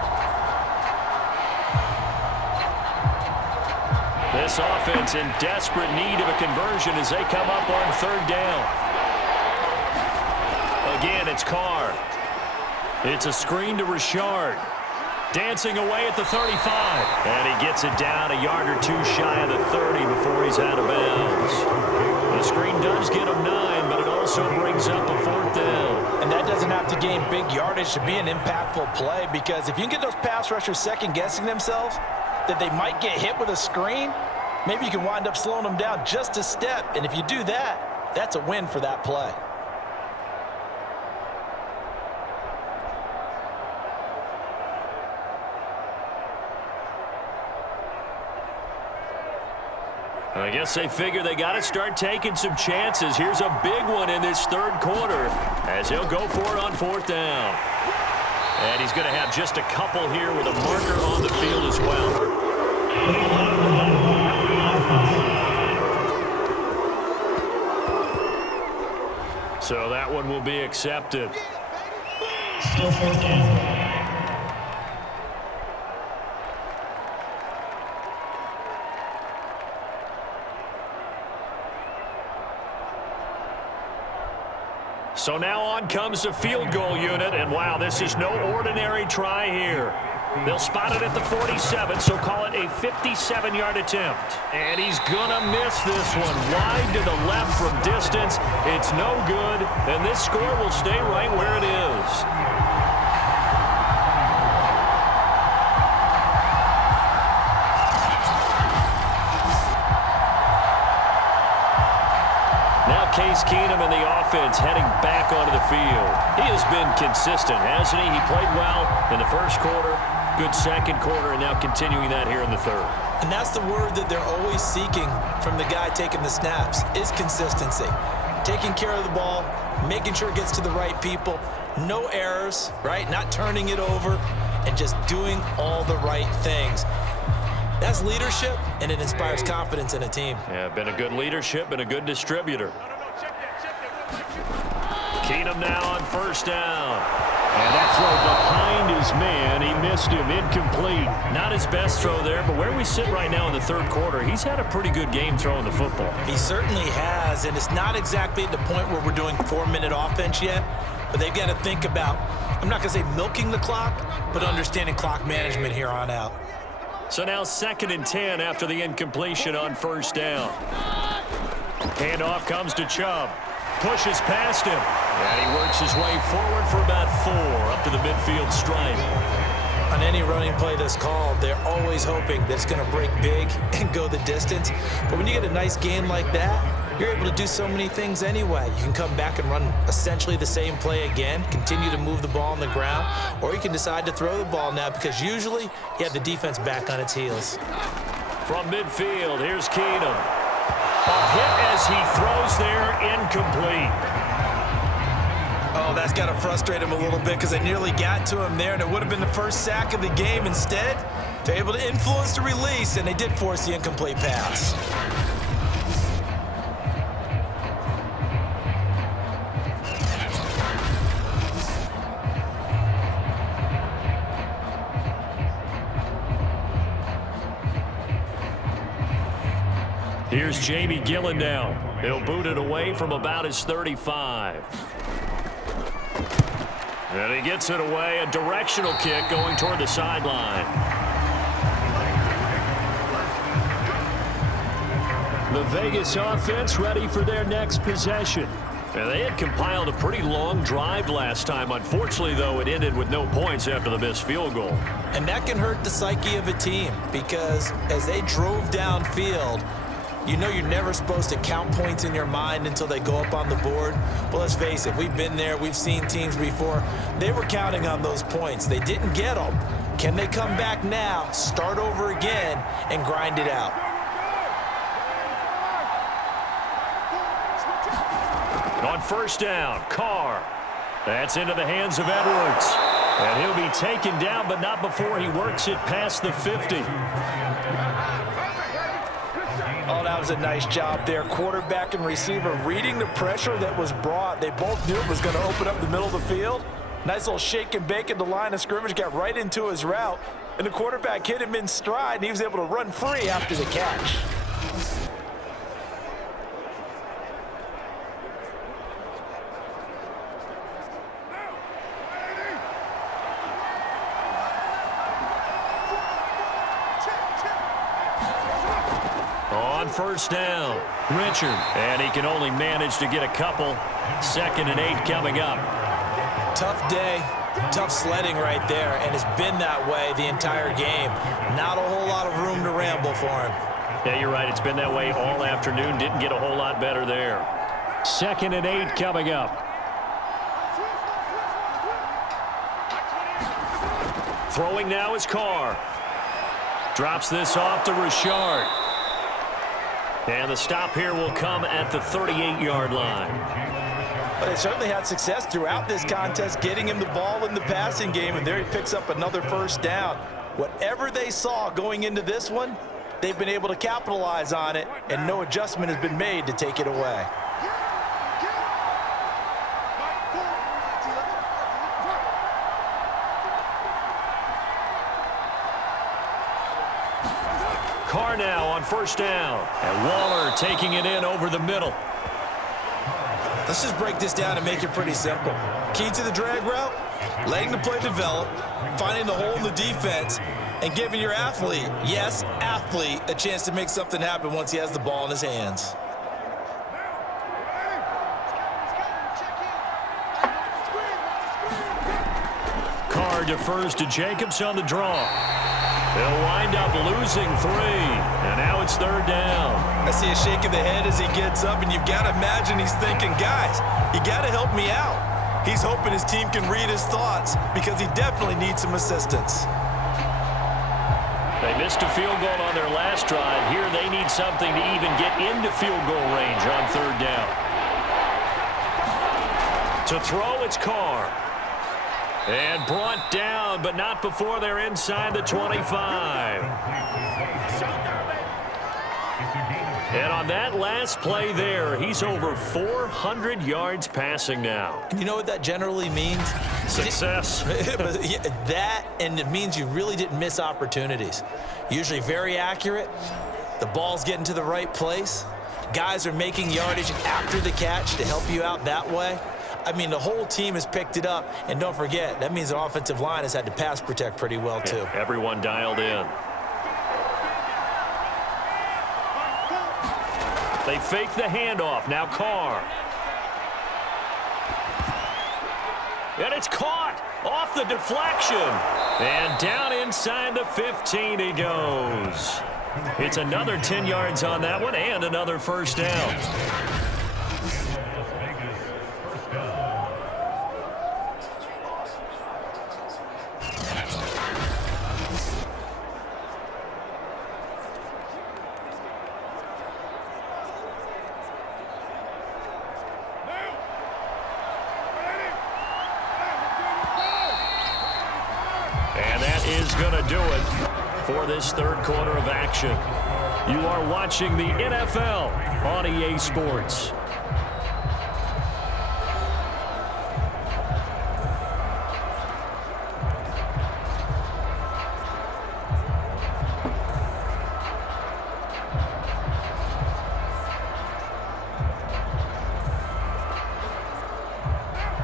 This offense in desperate need of a conversion as they come up on 3rd down. Again, it's Carr. It's a screen to Richard. Dancing away at the 35. And he gets it down a yard or 2 shy of the 30 before he's out of bounds. The screen does get him 9, but it also brings up a 4th down. And that doesn't have to gain big yardage to be an impactful play, because if you can get those pass rushers second-guessing themselves that they might get hit with a screen, maybe you can wind up slowing them down just a step. And if you do that, that's a win for that play. I guess they figure they got to start taking some chances. Here's a big one in this 3rd quarter as he'll go for it on 4th down. And he's going to have just a couple here with a marker on the field as well. So that one will be accepted. Still 4th down. So now on comes the field goal unit, and wow, this is no ordinary try here. They'll spot it at the 47, so call it a 57-yard attempt. And he's gonna miss this one. Wide to the left from distance. It's no good, and this score will stay right where it is. Case Keenum and the offense heading back onto the field. He has been consistent, hasn't he? He played well in the 1st quarter, good 2nd quarter, and now continuing that here in the 3rd. And that's the word that they're always seeking from the guy taking the snaps, is consistency. Taking care of the ball, making sure it gets to the right people, no errors, right? Not turning it over, and just doing all the right things. That's leadership, and it inspires confidence in a team. Yeah, been a good leadership, been a good distributor. Keenum now on 1st down. And that throw behind his man. He missed him. Incomplete. Not his best throw there, but where we sit right now in the 3rd quarter, he's had a pretty good game throwing the football. He certainly has, and it's not exactly at the point where we're doing 4-minute offense yet, but they've got to think about, I'm not going to say milking the clock, but understanding clock management here on out. So now 2nd and 10 after the incompletion on 1st down. Handoff comes to Chubb. Pushes past him. And he works his way forward for about 4 up to the midfield stripe. On any running play that's called, they're always hoping that it's going to break big and go the distance. But when you get a nice game like that, you're able to do so many things anyway. You can come back and run essentially the same play again, continue to move the ball on the ground, or you can decide to throw the ball now because usually you have the defense back on its heels. From midfield, here's Keenum. A hit as he throws there, incomplete. Oh, that's got to frustrate him a little bit because they nearly got to him there, and it would have been the first sack of the game. Instead, they're able to influence the release, and they did force the incomplete pass. Here's Jamie Gillen now. He'll boot it away from about his 35. And he gets it away, a directional kick going toward the sideline. The Vegas offense ready for their next possession. And they had compiled a pretty long drive last time. Unfortunately, though, it ended with no points after the missed field goal. And that can hurt the psyche of a team because as they drove downfield, you know you're never supposed to count points in your mind until they go up on the board. Well, let's face it, we've been there. We've seen teams before. They were counting on those points. They didn't get them. Can they come back now, start over again, and grind it out? On first down, Carr. That's into the hands of Edwards. And he'll be taken down, but not before he works it past the 50. Oh, that was a nice job there. Quarterback and receiver reading the pressure that was brought. They both knew it was going to open up the middle of the field. Nice little shake and bake at the line of scrimmage, got right into his route. And the quarterback hit him in stride, and he was able to run free after the catch. On first down, Richard. And he can only manage to get a couple. 2nd and 8 coming up. Tough day, tough sledding right there, and it's been that way the entire game. Not a whole lot of room to ramble for him. Yeah, you're right. It's been that way all afternoon. Didn't get a whole lot better there. 2nd and 8 coming up. Throwing now is Carr. Drops this off to Richard. And the stop here will come at the 38-yard line. But they certainly had success throughout this contest, getting him the ball in the passing game, and there he picks up another first down. Whatever they saw going into this one, they've been able to capitalize on it, and no adjustment has been made to take it away. Carr now on first down. And Waller taking it in over the middle. Let's just break this down and make it pretty simple. Key to the drag route, letting the play develop, finding the hole in the defense, and giving your athlete, yes, athlete, a chance to make something happen once he has the ball in his hands. Carr defers to Jacobs on the draw. They'll wind up losing 3. And now it's 3rd down. I see a shake of the head as he gets up, and you've got to imagine he's thinking, guys, you got to help me out. He's hoping his team can read his thoughts because he definitely needs some assistance. They missed a field goal on their last drive. Here they need something to even get into field goal range on 3rd down. To throw, it's Carr. And brought down, but not before they're inside the 25. And on that last play there, he's over 400 yards passing now. And you know what that generally means? Success. That, and it means you really didn't miss opportunities. Usually very accurate. The ball's getting to the right place. Guys are making yardage after the catch to help you out that way. I mean, the whole team has picked it up. And don't forget, that means the offensive line has had to pass protect pretty well, too. Yeah, everyone dialed in. They fake the handoff. Now Carr. And it's caught off the deflection. And down inside the 15 he goes. It's another 10 yards on that one and another first down. Going to do it for this 3rd quarter of action. You are watching the NFL on EA Sports.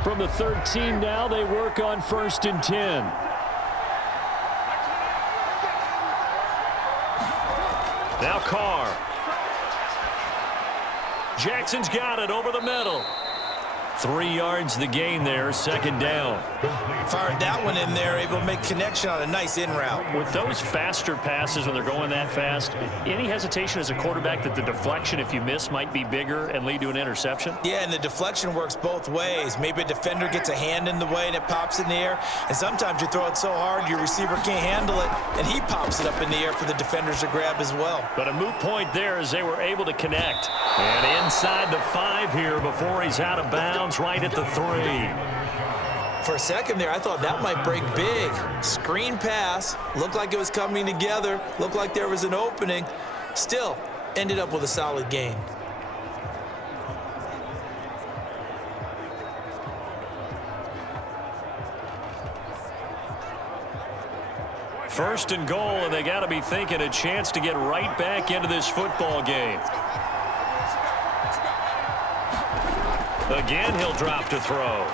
From the 13 now, they work on 1st and 10. Now Carr. Jackson's got it over the middle. 3 yards the gain there, second down. Fired that one in there, able to make connection on a nice in route. With those faster passes when they're going that fast, any hesitation as a quarterback that the deflection, if you miss, might be bigger and lead to an interception? Yeah, and the deflection works both ways. Maybe a defender gets a hand in the way and it pops in the air, and sometimes you throw it so hard your receiver can't handle it, and he pops it up in the air for the defenders to grab as well. But a moot point there as they were able to connect. And inside the 5 here before he's out of bounds, right at the 3. For a second there, I thought that might break big. Screen pass, looked like it was coming together, looked like there was an opening. Still, ended up with a solid gain. First and goal, and they got to be thinking a chance to get right back into this football game. Again, he'll drop to throw.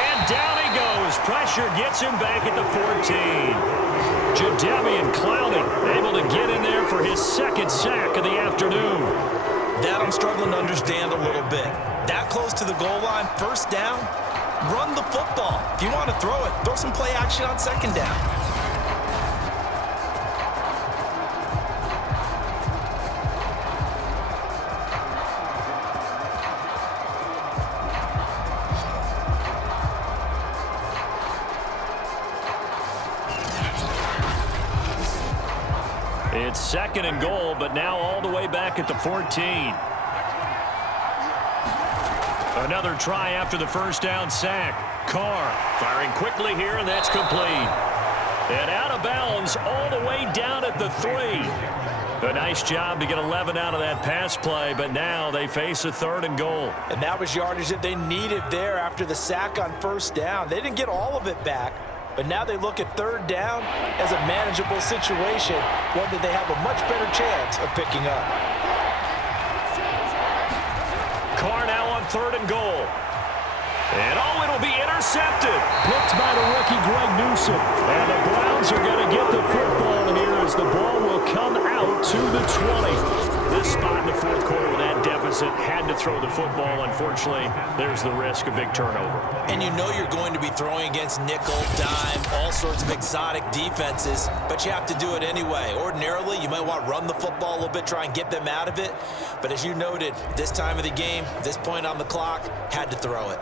And down he goes. Pressure gets him back at the 14. Jadeveon Clowney able to get in there for his second sack of the afternoon. That I'm struggling to understand a little bit. That close to the goal line, first down, run the football. If you want to throw it, throw some play action on second down. It's second and goal, but now all the way back at the 14. Another try after the first down sack. Carr firing quickly here, and that's complete. And out of bounds all the way down at the 3. A nice job to get 11 out of that pass play, but now they face a third and goal. And that was yardage that they needed there after the sack on first down. They didn't get all of it back, but now they look at third down as a manageable situation, one that they have a much better chance of picking up. Carr now on third and goal. And it'll be intercepted. Picked by the rookie Greg Newsome. And the Browns are going to get the football here as the ball will come out to the 20. This spot in the fourth quarter with that deficit, had to throw the football. Unfortunately, there's the risk of big turnover. And you know you're going to be throwing against nickel, dime, all sorts of exotic defenses, but you have to do it anyway. Ordinarily, you might want to run the football a little bit, try and get them out of it. But as you noted, this time of the game, this point on the clock, had to throw it.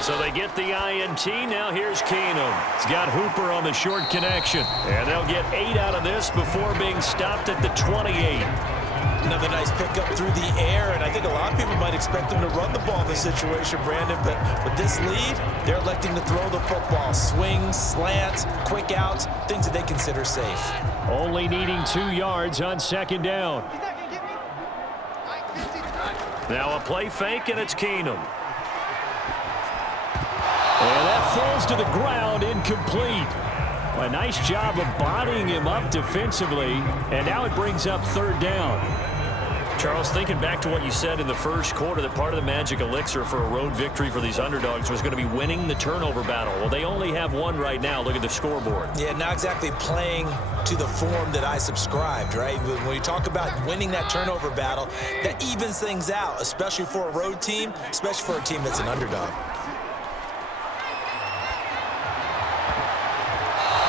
So they get the INT. Now here's Keenum. He's got Hooper on the short connection. And they'll get 8 out of this before being stopped at the 28. Another nice pickup through the air, and I think a lot of people might expect them to run the ball in this situation, Brandon, but with this lead, they're electing to throw the football. Swings, slants, quick outs, things that they consider safe. Only needing 2 yards on second down. Now a play fake, and it's Keenum. And that falls to the ground, incomplete. A nice job of bodying him up defensively, and now it brings up third down. Charles, thinking back to what you said in the first quarter, that part of the magic elixir for a road victory for these underdogs was going to be winning the turnover battle. Well, they only have one right now. Look at the scoreboard. Yeah, not exactly playing to the form that I subscribed, right? When you talk about winning that turnover battle, that evens things out, especially for a road team, especially for a team that's an underdog.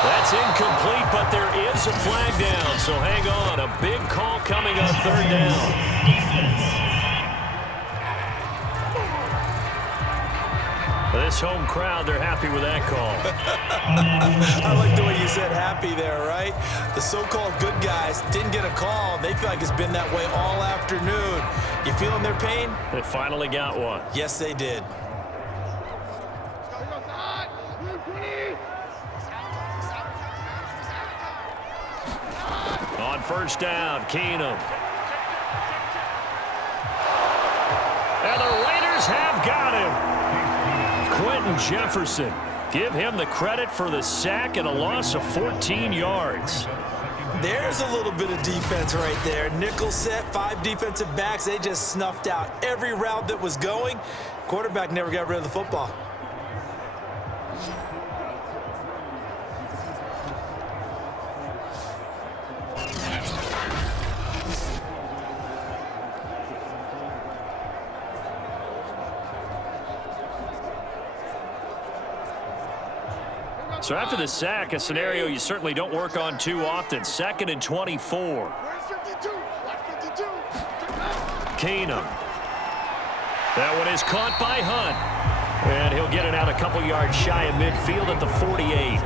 That's incomplete, but there is a flag down, so hang on. A big call coming on third down. This home crowd, they're happy with that call. I like the way you said happy there, right? The so-called good guys didn't get a call. They feel like it's been that way all afternoon. You feeling their pain? They finally got one. Yes, they did. On first down, Keenum. And the Raiders have got him. Quentin Jefferson. Give him the credit for the sack and a loss of 14 yards. There's a little bit of defense right there. Nickel set, 5 defensive backs. They just snuffed out every route that was going. Quarterback never got rid of the football. So after the sack, a scenario you certainly don't work on too often. 2nd and 24. Keenum. That one is caught by Hunt. And he'll get it out a couple yards shy of midfield at the 48.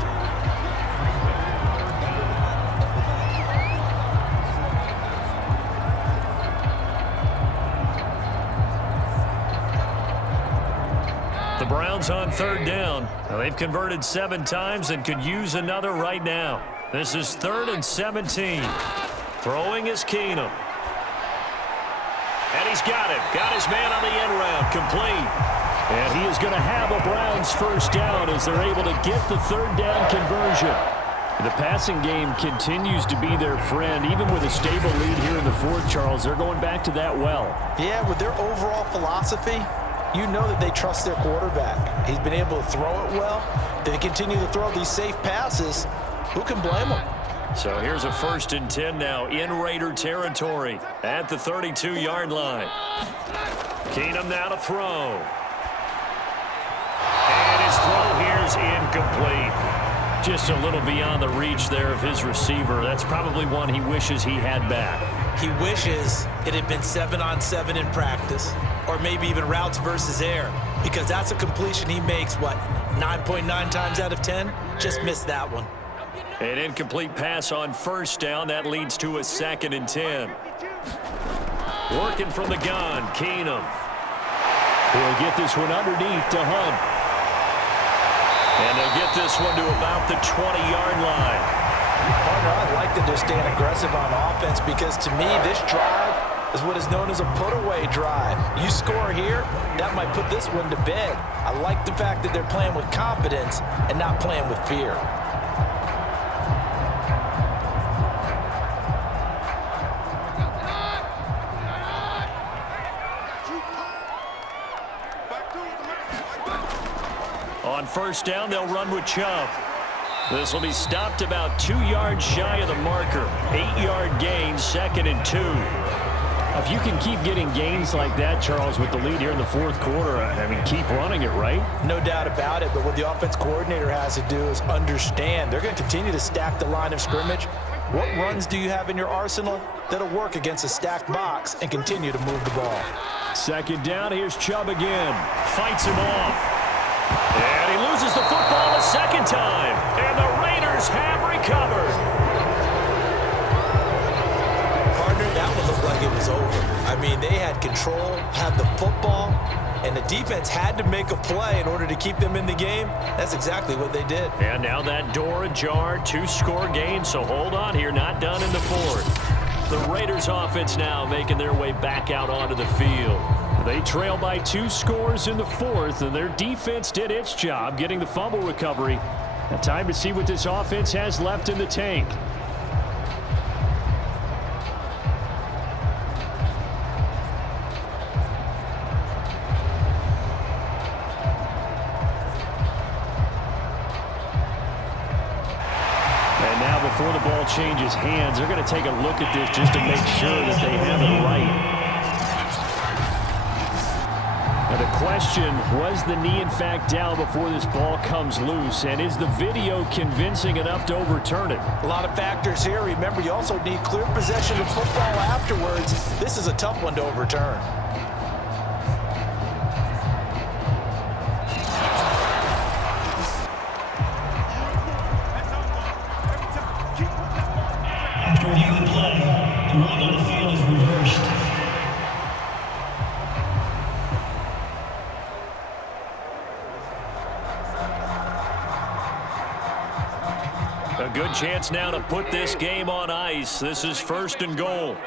The Browns on 3rd down. Now they've converted 7 times and could use another right now. This is 3rd and 17. Throwing is Keenum. And he's got it. Got his man on the end round. Complete. And he is going to have a Browns first down as they're able to get the 3rd down conversion. The passing game continues to be their friend. Even with a stable lead here in the 4th, Charles, they're going back to that well. Yeah, with their overall philosophy, you know that they trust their quarterback. He's been able to throw it well. They continue to throw these safe passes. Who can blame them? So here's a 1st and 10 now in Raider territory at the 32-yard line. Keenum now to throw. And his throw here is incomplete. Just a little beyond the reach there of his receiver. That's probably one he wishes he had back. He wishes it had been 7-on-7 in practice, or maybe even routes versus air, because that's a completion he makes, 9.9 times out of 10? Just missed that one. An incomplete pass on 1st down. That leads to a 2nd and 10. Working from the gun, Keenum. He'll get this one underneath to Hunt. And they'll get this one to about the 20-yard line. Partner, I like that they're staying aggressive on offense because, to me, this drive is what is known as a put-away drive. You score here, that might put this one to bed. I like the fact that they're playing with confidence and not playing with fear. On 1st down, they'll run with Chubb. This will be stopped about 2 yards shy of the marker. 8-yard gain, 2nd and 2. If you can keep getting gains like that, Charles, with the lead here in the 4th quarter, I mean, keep running it, right? No doubt about it, but what the offense coordinator has to do is understand they're going to continue to stack the line of scrimmage. What runs do you have in your arsenal that'll work against a stacked box and continue to move the ball? 2nd down, here's Chubb again. Fights him off. And he loses the football a 2nd time. And the Raiders have recovered. Partner, that one looked like it was over. I mean, they had control, had the football, and the defense had to make a play in order to keep them in the game. That's exactly what they did. And now that door ajar, 2-score game, so hold on here, not done in the 4th. The Raiders offense now making their way back out onto the field. They trail by 2 scores in the 4th, and their defense did its job getting the fumble recovery. Now time to see what this offense has left in the tank. And now before the ball changes hands, they're going to take a look at this just to make sure that they have it right. Now the question, was the knee in fact down before this ball comes loose? And is the video convincing enough to overturn it? A lot of factors here. Remember, you also need clear possession of football afterwards. This is a tough one to overturn. After reviewing the play, the ruling on the field is reversed. A good chance now to put this game on ice. This is 1st and goal.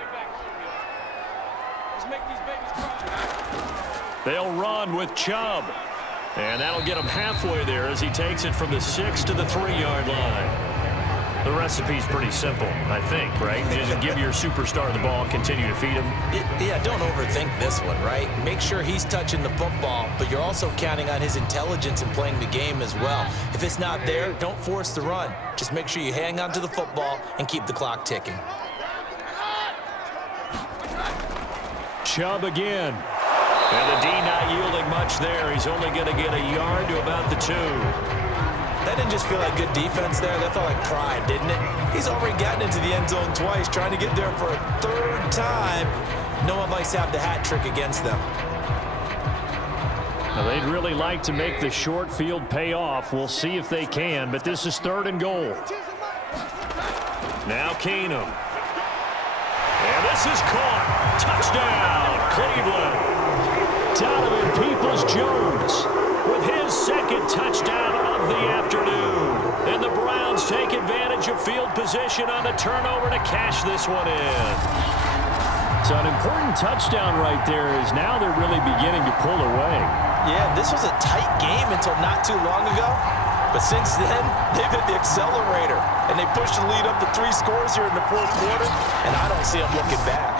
They'll run with Chubb. And that'll get him halfway there as he takes it from the 6 to the 3-yard line. The recipe's pretty simple, I think, right? Just give your superstar the ball, continue to feed him. Yeah, don't overthink this one, right? Make sure he's touching the football, but you're also counting on his intelligence in playing the game as well. If it's not there, don't force the run. Just make sure you hang on to the football and keep the clock ticking. Chubb again. And the D not yielding much there. He's only going to get a yard to about the 2. That didn't just feel like good defense there. That felt like pride, didn't it? He's already gotten into the end zone twice, trying to get there for a 3rd time. No one likes to have the hat trick against them. Now, they'd really like to make the short field pay off. We'll see if they can, but this is 3rd and goal. Now Keenum. And this is caught. Touchdown, Cleveland. Donovan Peoples-Jones with his 2nd touchdown of the afternoon. And the Browns take advantage of field position on the turnover to cash this one in. So an important touchdown right there is now they're really beginning to pull away. Yeah, this was a tight game until not too long ago. But since then, they've hit the accelerator. And they pushed the lead up to 3 scores here in the 4th quarter. And I don't see them looking back.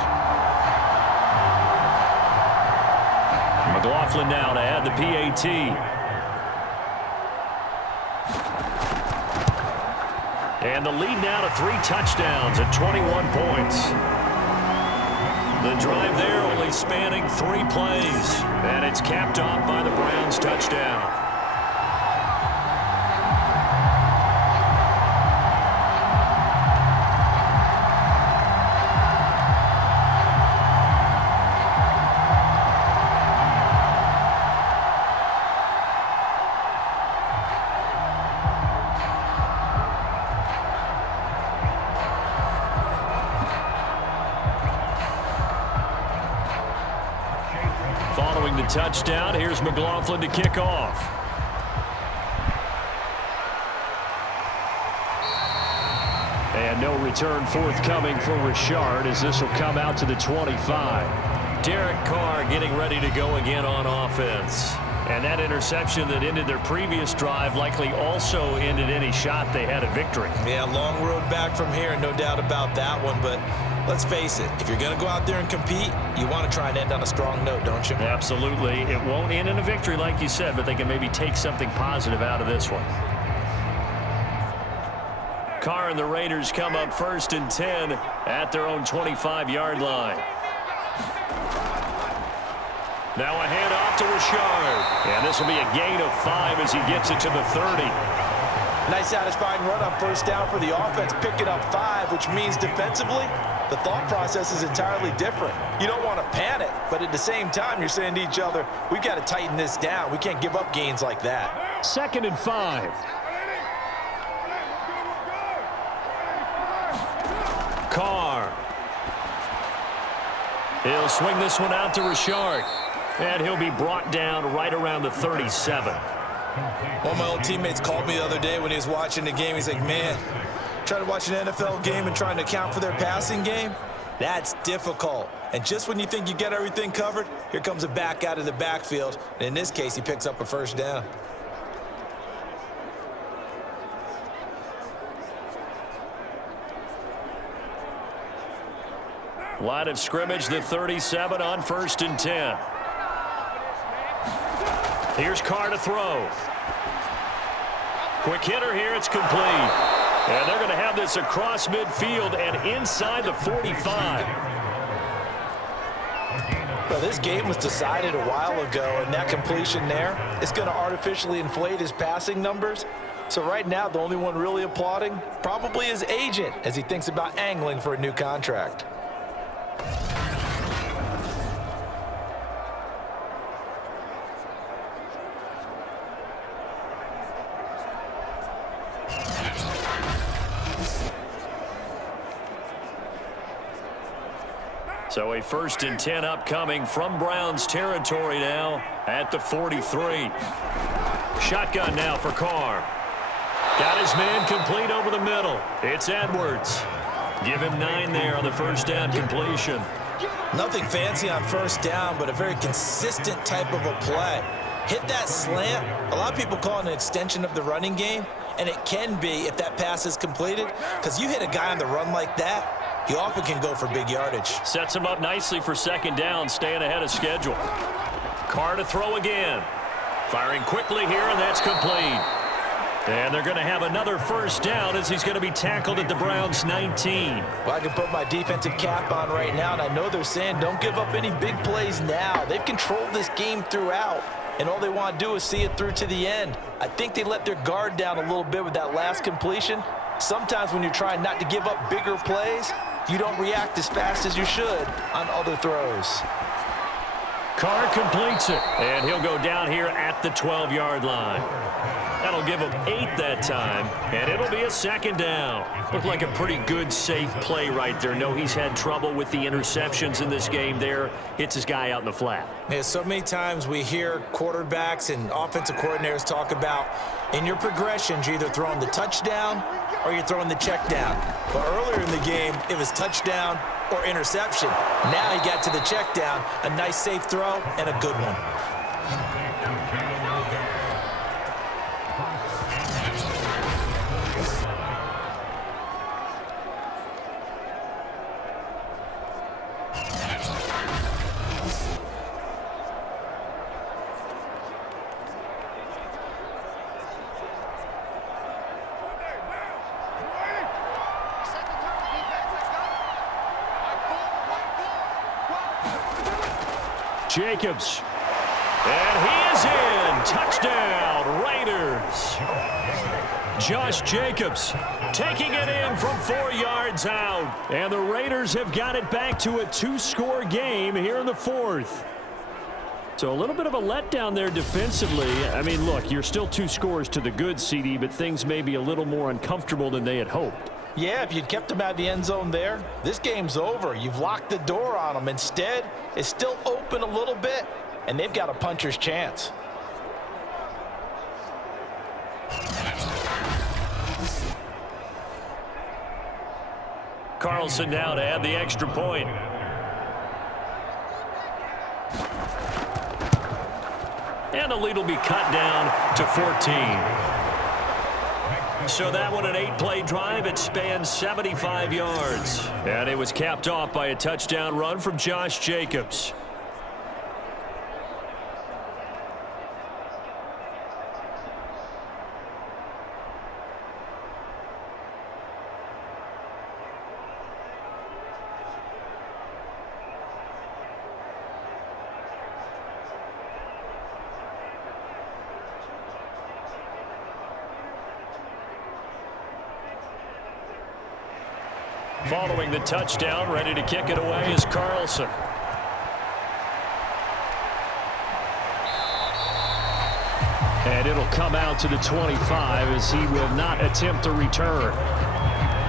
McLaughlin now to add the PAT. And the lead now to 3 touchdowns at 21 points. The drive there only spanning 3 plays. And it's capped off by the Browns' touchdown. Following the touchdown, here's McLaughlin to kick off. And no return forthcoming for Richard as this will come out to the 25. Derek Carr getting ready to go again on offense. And that interception that ended their previous drive likely also ended any shot they had at victory. Yeah, long road back from here, no doubt about that one. But let's face it, if you're going to go out there and compete, you want to try and end on a strong note, don't you? Absolutely. It won't end in a victory like you said, but they can maybe take something positive out of this one. Carr and the Raiders come up 1st and 10 at their own 25-yard line. Now a handoff to Richard. And this will be a gain of 5 as he gets it to the 30. Nice satisfying run on 1st down for the offense, picking up 5, which means defensively, the thought process is entirely different. You don't want to panic, but at the same time, you're saying to each other, we've got to tighten this down. We can't give up gains like that. 2nd and 5. Carr. He'll swing this one out to Richard. And he'll be brought down right around the 37. One of my old teammates called me the other day when he was watching the game. He's like, man, trying to watch an NFL game and trying to account for their passing game, that's difficult. And just when you think you get everything covered, here comes a back out of the backfield. And in this case, he picks up a 1st down. Line of scrimmage, the 37 on 1st and 10. Here's Carr to throw. Quick hitter here, it's complete. And they're going to have this across midfield and inside the 45. Well, this game was decided a while ago, and that completion there is going to artificially inflate his passing numbers. So right now, the only one really applauding probably his agent as he thinks about angling for a new contract. So a 1st and 10 upcoming from Browns territory now at the 43. Shotgun now for Carr. Got his man complete over the middle. It's Edwards. Give him 9 there on the 1st down completion. Nothing fancy on 1st down, but a very consistent type of a play. Hit that slant. A lot of people call it an extension of the running game. And it can be if that pass is completed, because you hit a guy on the run like that, he often can go for big yardage. Sets him up nicely for second down, staying ahead of schedule. Carr to throw again. Firing quickly here, and that's complete. And they're going to have another first down as he's going to be tackled at the Browns' 19. Well, I can put my defensive cap on right now, and I know they're saying don't give up any big plays now. They've controlled this game throughout, and all they want to do is see it through to the end. I think they let their guard down a little bit with that last completion. Sometimes when you're trying not to give up bigger plays, you don't react as fast as you should on other throws. Carr completes it, and he'll go down here at the 12-yard line. That'll give him 8 that time, and it'll be a second down. Looked like a pretty good, safe play right there. No, he's had trouble with the interceptions in this game there. Hits his guy out in the flat. Yeah, so many times we hear quarterbacks and offensive coordinators talk about in your progressions, you're either throwing the touchdown or you're throwing the check down. But earlier in the game, it was touchdown or interception. Now he got to the check down, a nice safe throw and a good one. Jacobs. And he is in. Touchdown, Raiders. Josh Jacobs taking it in from 4 yards out. And the Raiders have got it back to a 2-score game here in the 4th. So a little bit of a letdown there defensively. I mean, look, you're still 2 scores to the good, CD, but things may be a little more uncomfortable than they had hoped. Yeah, if you'd kept them out of the end zone there, this game's over. You've locked the door on them. Instead, it's still open a little bit, and they've got a puncher's chance. Carlson now to add the extra point. And the lead will be cut down to 14. So that one, an 8-play drive. It spans 75 yards. And it was capped off by a touchdown run from Josh Jacobs. Following the touchdown, ready to kick it away is Carlson. And it'll come out to the 25 as he will not attempt to return.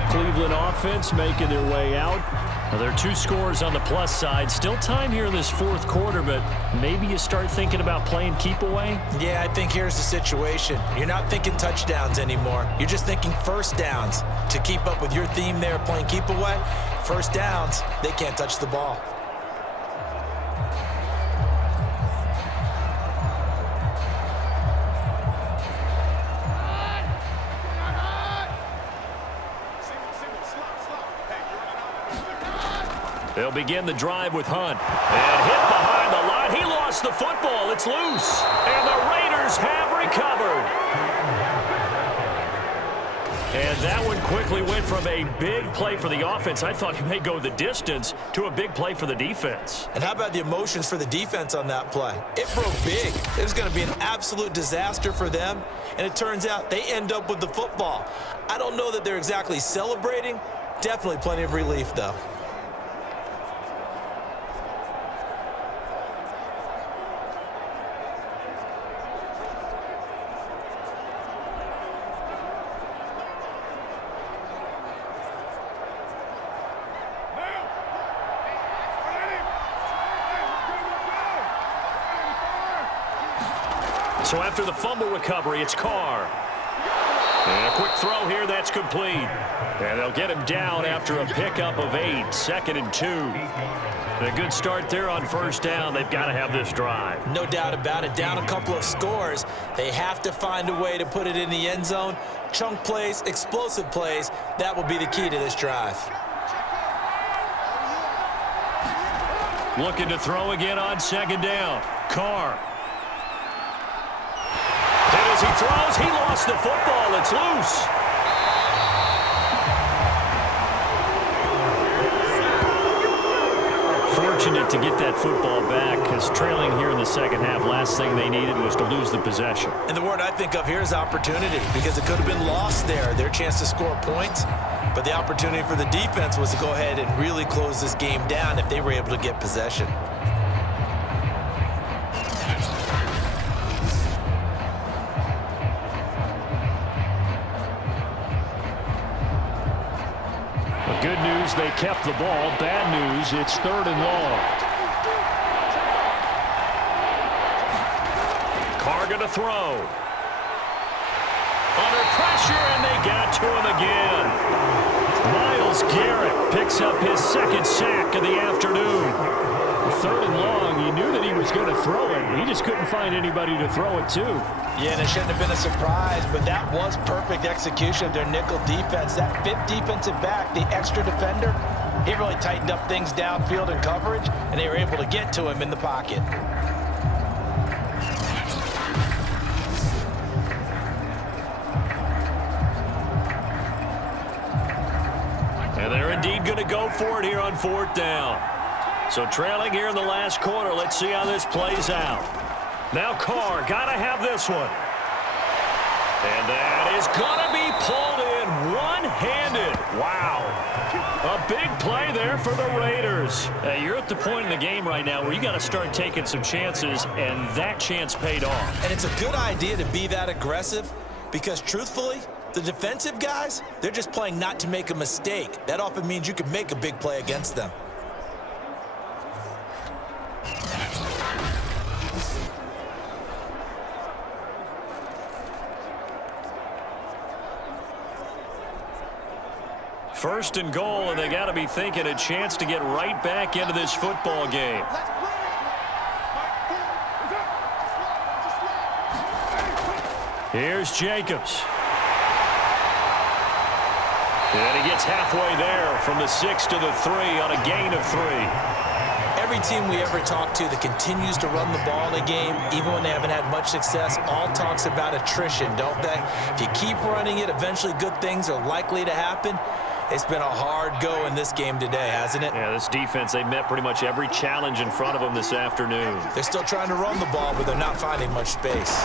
Cleveland offense making their way out. Now, there are 2 scores on the plus side. Still time here in this 4th quarter, but maybe you start thinking about playing keep away? Yeah, I think here's the situation. You're not thinking touchdowns anymore. You're just thinking first downs. To keep up with your theme there, playing keep away, first downs, they can't touch the ball. They'll begin the drive with Hunt. And hit behind the line. He lost the football. It's loose. And the Raiders have recovered. And that one quickly went from a big play for the offense. I thought he may go the distance to a big play for the defense. And how about the emotions for the defense on that play? It broke big. It was going to be an absolute disaster for them. And it turns out they end up with the football. I don't know that they're exactly celebrating. Definitely plenty of relief, though. So after the fumble recovery, it's Carr. And a quick throw here, that's complete. And they'll get him down after a pickup of 8, 2nd and 2. And a good start there on first down. They've got to have this drive. No doubt about it. Down a couple of scores. They have to find a way to put it in the end zone. Chunk plays, explosive plays. That will be the key to this drive. Looking to throw again on 2nd down. Carr. And as he throws, he lost the football. It's loose. Fortunate to get that football back, because trailing here in the second half, last thing they needed was to lose the possession. And the word I think of here is opportunity, because it could have been lost there, their chance to score points. But the opportunity for the defense was to go ahead and really close this game down if they were able to get possession. Good news, they kept the ball. Bad news, it's 3rd and long. Carr going to throw. Under pressure, and they got to him again. Myles Garrett picks up his 2nd sack of the afternoon. 3rd and long, you knew that he was going to throw it. He just couldn't find anybody to throw it to. Yeah, and it shouldn't have been a surprise, but that was perfect execution of their nickel defense. That 5th defensive back, the extra defender, he really tightened up things downfield in coverage, and they were able to get to him in the pocket. And they're indeed going to go for it here on 4th down. So trailing here in the last quarter, let's see how this plays out. Now Carr, got to have this one. And that is going to be pulled in one-handed. Wow. A big play there for the Raiders. You're at the point in the game right now where you got to start taking some chances, and that chance paid off. And it's a good idea to be that aggressive, because truthfully, the defensive guys, they're just playing not to make a mistake. That often means you can make a big play against them. First and goal, and they got to be thinking a chance to get right back into this football game. Here's Jacobs. And he gets halfway there from the 6 to the 3 on a gain of 3. Every team we ever talk to that continues to run the ball in a game, even when they haven't had much success, all talks about attrition, don't they? If you keep running it, eventually good things are likely to happen. It's been a hard go in this game today, hasn't it? Yeah, this defense, they met pretty much every challenge in front of them this afternoon. They're still trying to run the ball, but they're not finding much space.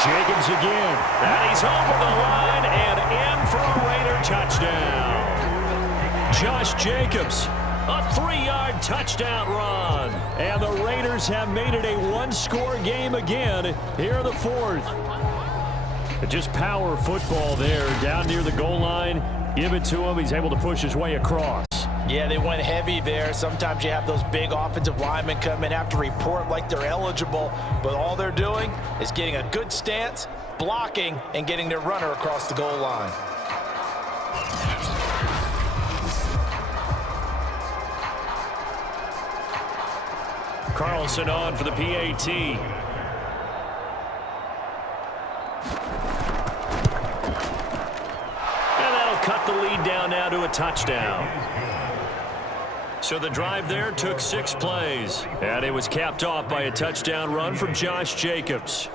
Jacobs again. And he's over the line and in for a Raider touchdown. Josh Jacobs, a 3-yard touchdown run. And the Raiders have made it a one-score game again here in the 4th. Just power football there down near the goal line. Give it to him. He's able to push his way across. Yeah, they went heavy there. Sometimes you have those big offensive linemen come in, have to report like they're eligible, but all they're doing is getting a good stance, blocking, and getting their runner across the goal line. Carlson on for the PAT. Cut the lead down now to a touchdown. So the drive there took 6 plays, and it was capped off by a touchdown run from Josh Jacobs.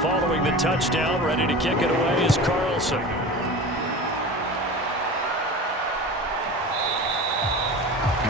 Following the touchdown, ready to kick it away is Carlson.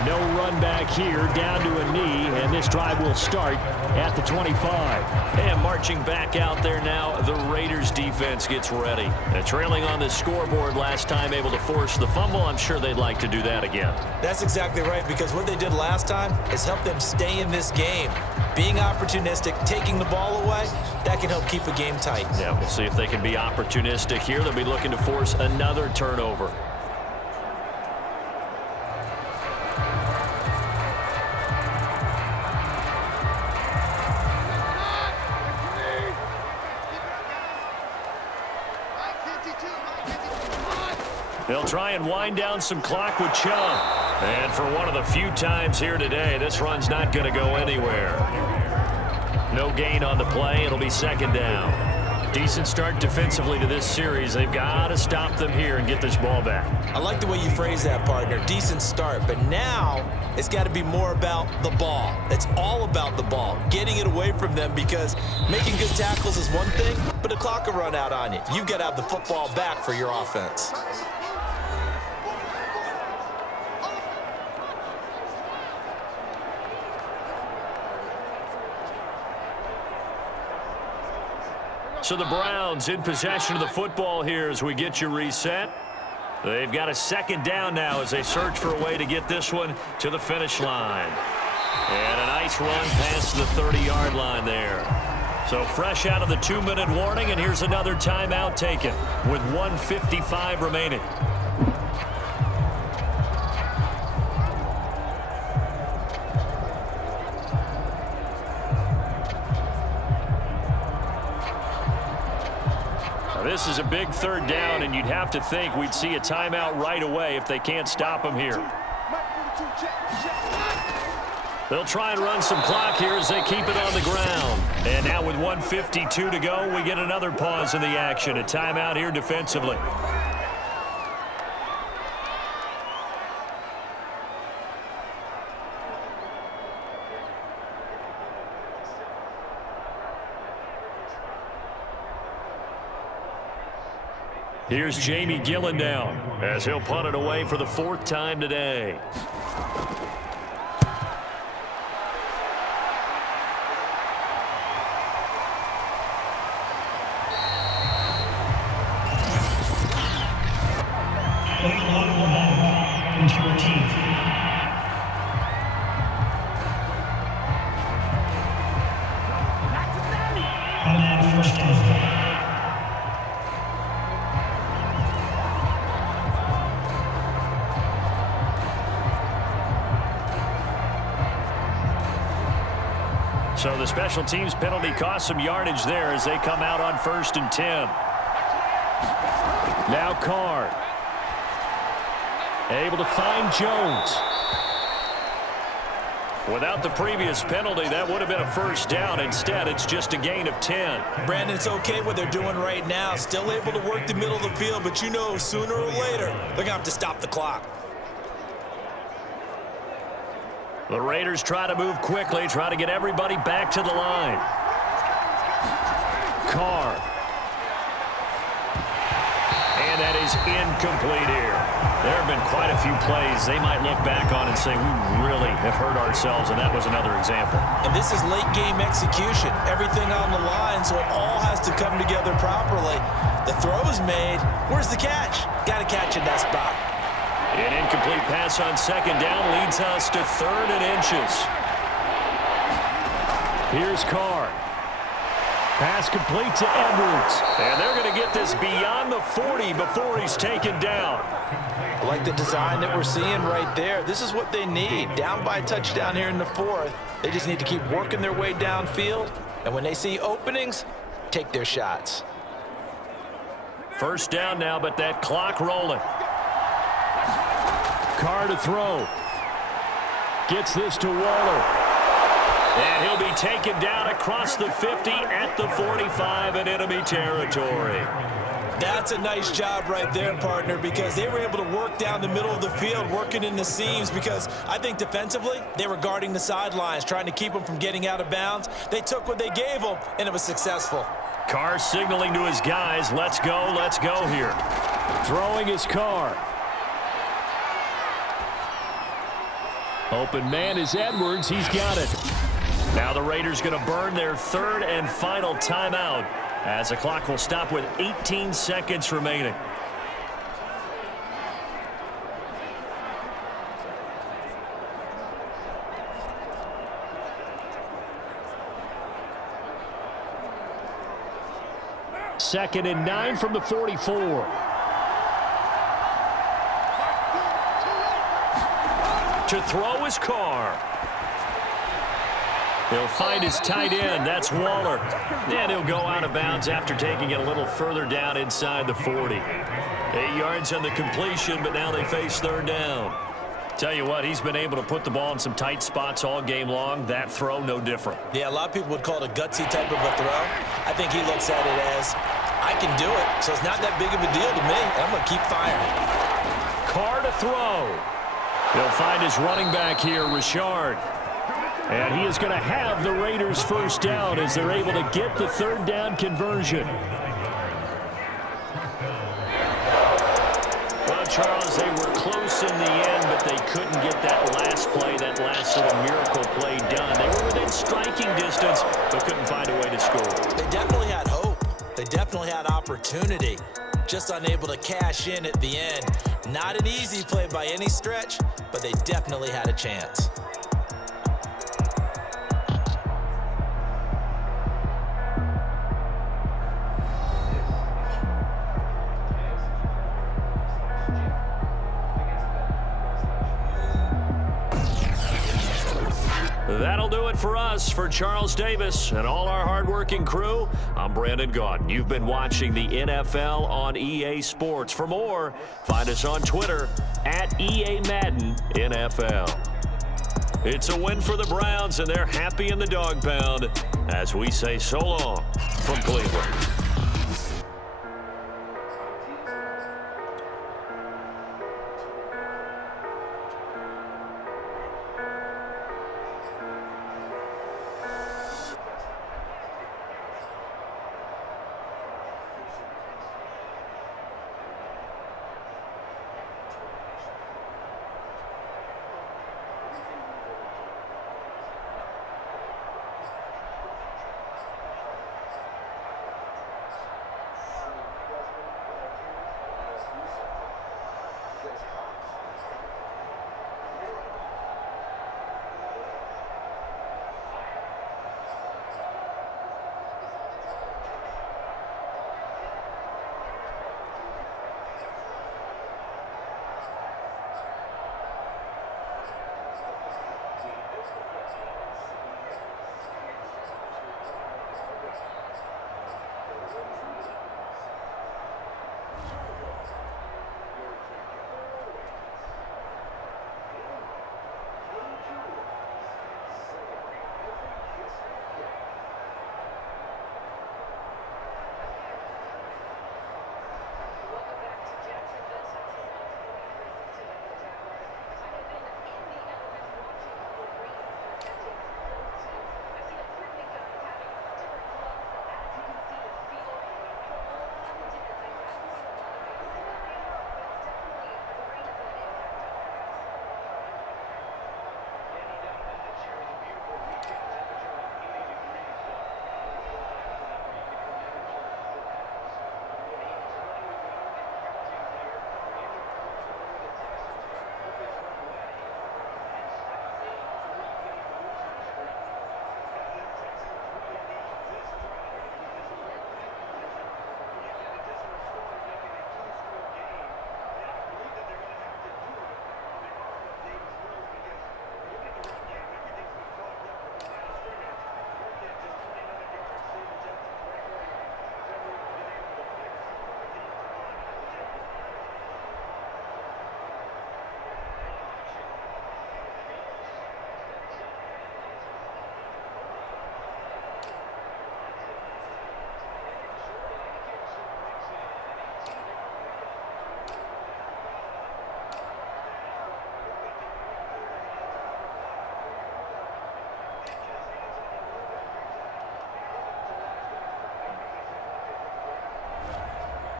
No run back here, down to a knee, and this drive will start at the 25. And marching back out there now, the Raiders defense gets ready. And trailing on the scoreboard last time, able to force the fumble. I'm sure they'd like to do that again. That's exactly right, because what they did last time is help them stay in this game. Being opportunistic, taking the ball away, that can help keep a game tight. Yeah, we'll see if they can be opportunistic here. They'll be looking to force another turnover. They'll try and wind down some clock with Chung. And for one of the few times here today, this run's not going to go anywhere. No gain on the play. It'll be second down. Decent start defensively to this series. They've got to stop them here and get this ball back. I like the way you phrase that, partner. Decent start. But now it's got to be more about the ball. It's all about the ball. Getting it away from them, because making good tackles is one thing, but the clock will run out on you. You've got to have the football back for your offense. So the Browns in possession of the football here as we get you reset. They've got a second down now as they search for a way to get this one to the finish line. And a nice run past the 30-yard line there. So fresh out of the 2-minute warning, and here's another timeout taken with 1:55 remaining. This is a big third down, and you'd have to think we'd see a timeout right away if they can't stop them here. They'll try and run some clock here as they keep it on the ground. And now with 1:52 to go, we get another pause in the action. A timeout here defensively. Here's Jamie Gillen now as he'll punt it away for the 4th time today. First down. So the special teams penalty cost some yardage there as they come out on 1st and 10. Now Carr. Able to find Jones. Without the previous penalty, that would have been a first down. Instead, it's just a gain of 10. Brandon, it's okay what they're doing right now. Still able to work the middle of the field, but you know sooner or later they're going to have to stop the clock. The Raiders try to move quickly, try to get everybody back to the line. Carr. And that is incomplete here. There have been quite a few plays they might look back on and say, we really have hurt ourselves, and that was another example. And this is late game execution. Everything on the line, so it all has to come together properly. The throw's made. Where's the catch? Got to catch in that spot. An incomplete pass on second down leads us to 3rd and inches. Here's Carr. Pass complete to Edwards. And they're going to get this beyond the 40 before he's taken down. I like the design that we're seeing right there. This is what they need. Down by a touchdown here in the 4th. They just need to keep working their way downfield. And when they see openings, take their shots. First down now, but that clock rolling. Carr to throw. Gets this to Waller. And he'll be taken down across the 50 at the 45 in enemy territory. That's a nice job right there, partner, because they were able to work down the middle of the field, working in the seams, because I think defensively they were guarding the sidelines, trying to keep them from getting out of bounds. They took what they gave them, and it was successful. Carr signaling to his guys, let's go here. Throwing his Carr. Open man is Edwards. He's got it. Now the Raiders going to burn their third and final timeout as the clock will stop with 18 seconds remaining. Second and 9 from the 44. To throw is Carr. He'll find his tight end. That's Waller. And he'll go out of bounds after taking it a little further down inside the 40. 8 yards on the completion, but now they face third down. Tell you what, he's been able to put the ball in some tight spots all game long. That throw, no different. Yeah, a lot of people would call it a gutsy type of a throw. I think he looks at it as, I can do it, so it's not that big of a deal to me. I'm going to keep firing. Carr to throw. He'll find his running back here, Richard. And he is going to have the Raiders first down as they're able to get the third down conversion. Well, Charles, they were close in the end, but they couldn't get that last play, that last little miracle play done. They were within striking distance, but couldn't find a way to score. They definitely had hope. They definitely had opportunity. Just unable to cash in at the end. Not an easy play by any stretch, but they definitely had a chance. That'll do it for us. For Charles Davis and all our hardworking crew, I'm Brandon Gaudin. You've been watching the NFL on EA Sports. For more, find us on Twitter at EA Madden NFL. It's a win for the Browns, and they're happy in the dog pound as we say so long from Cleveland.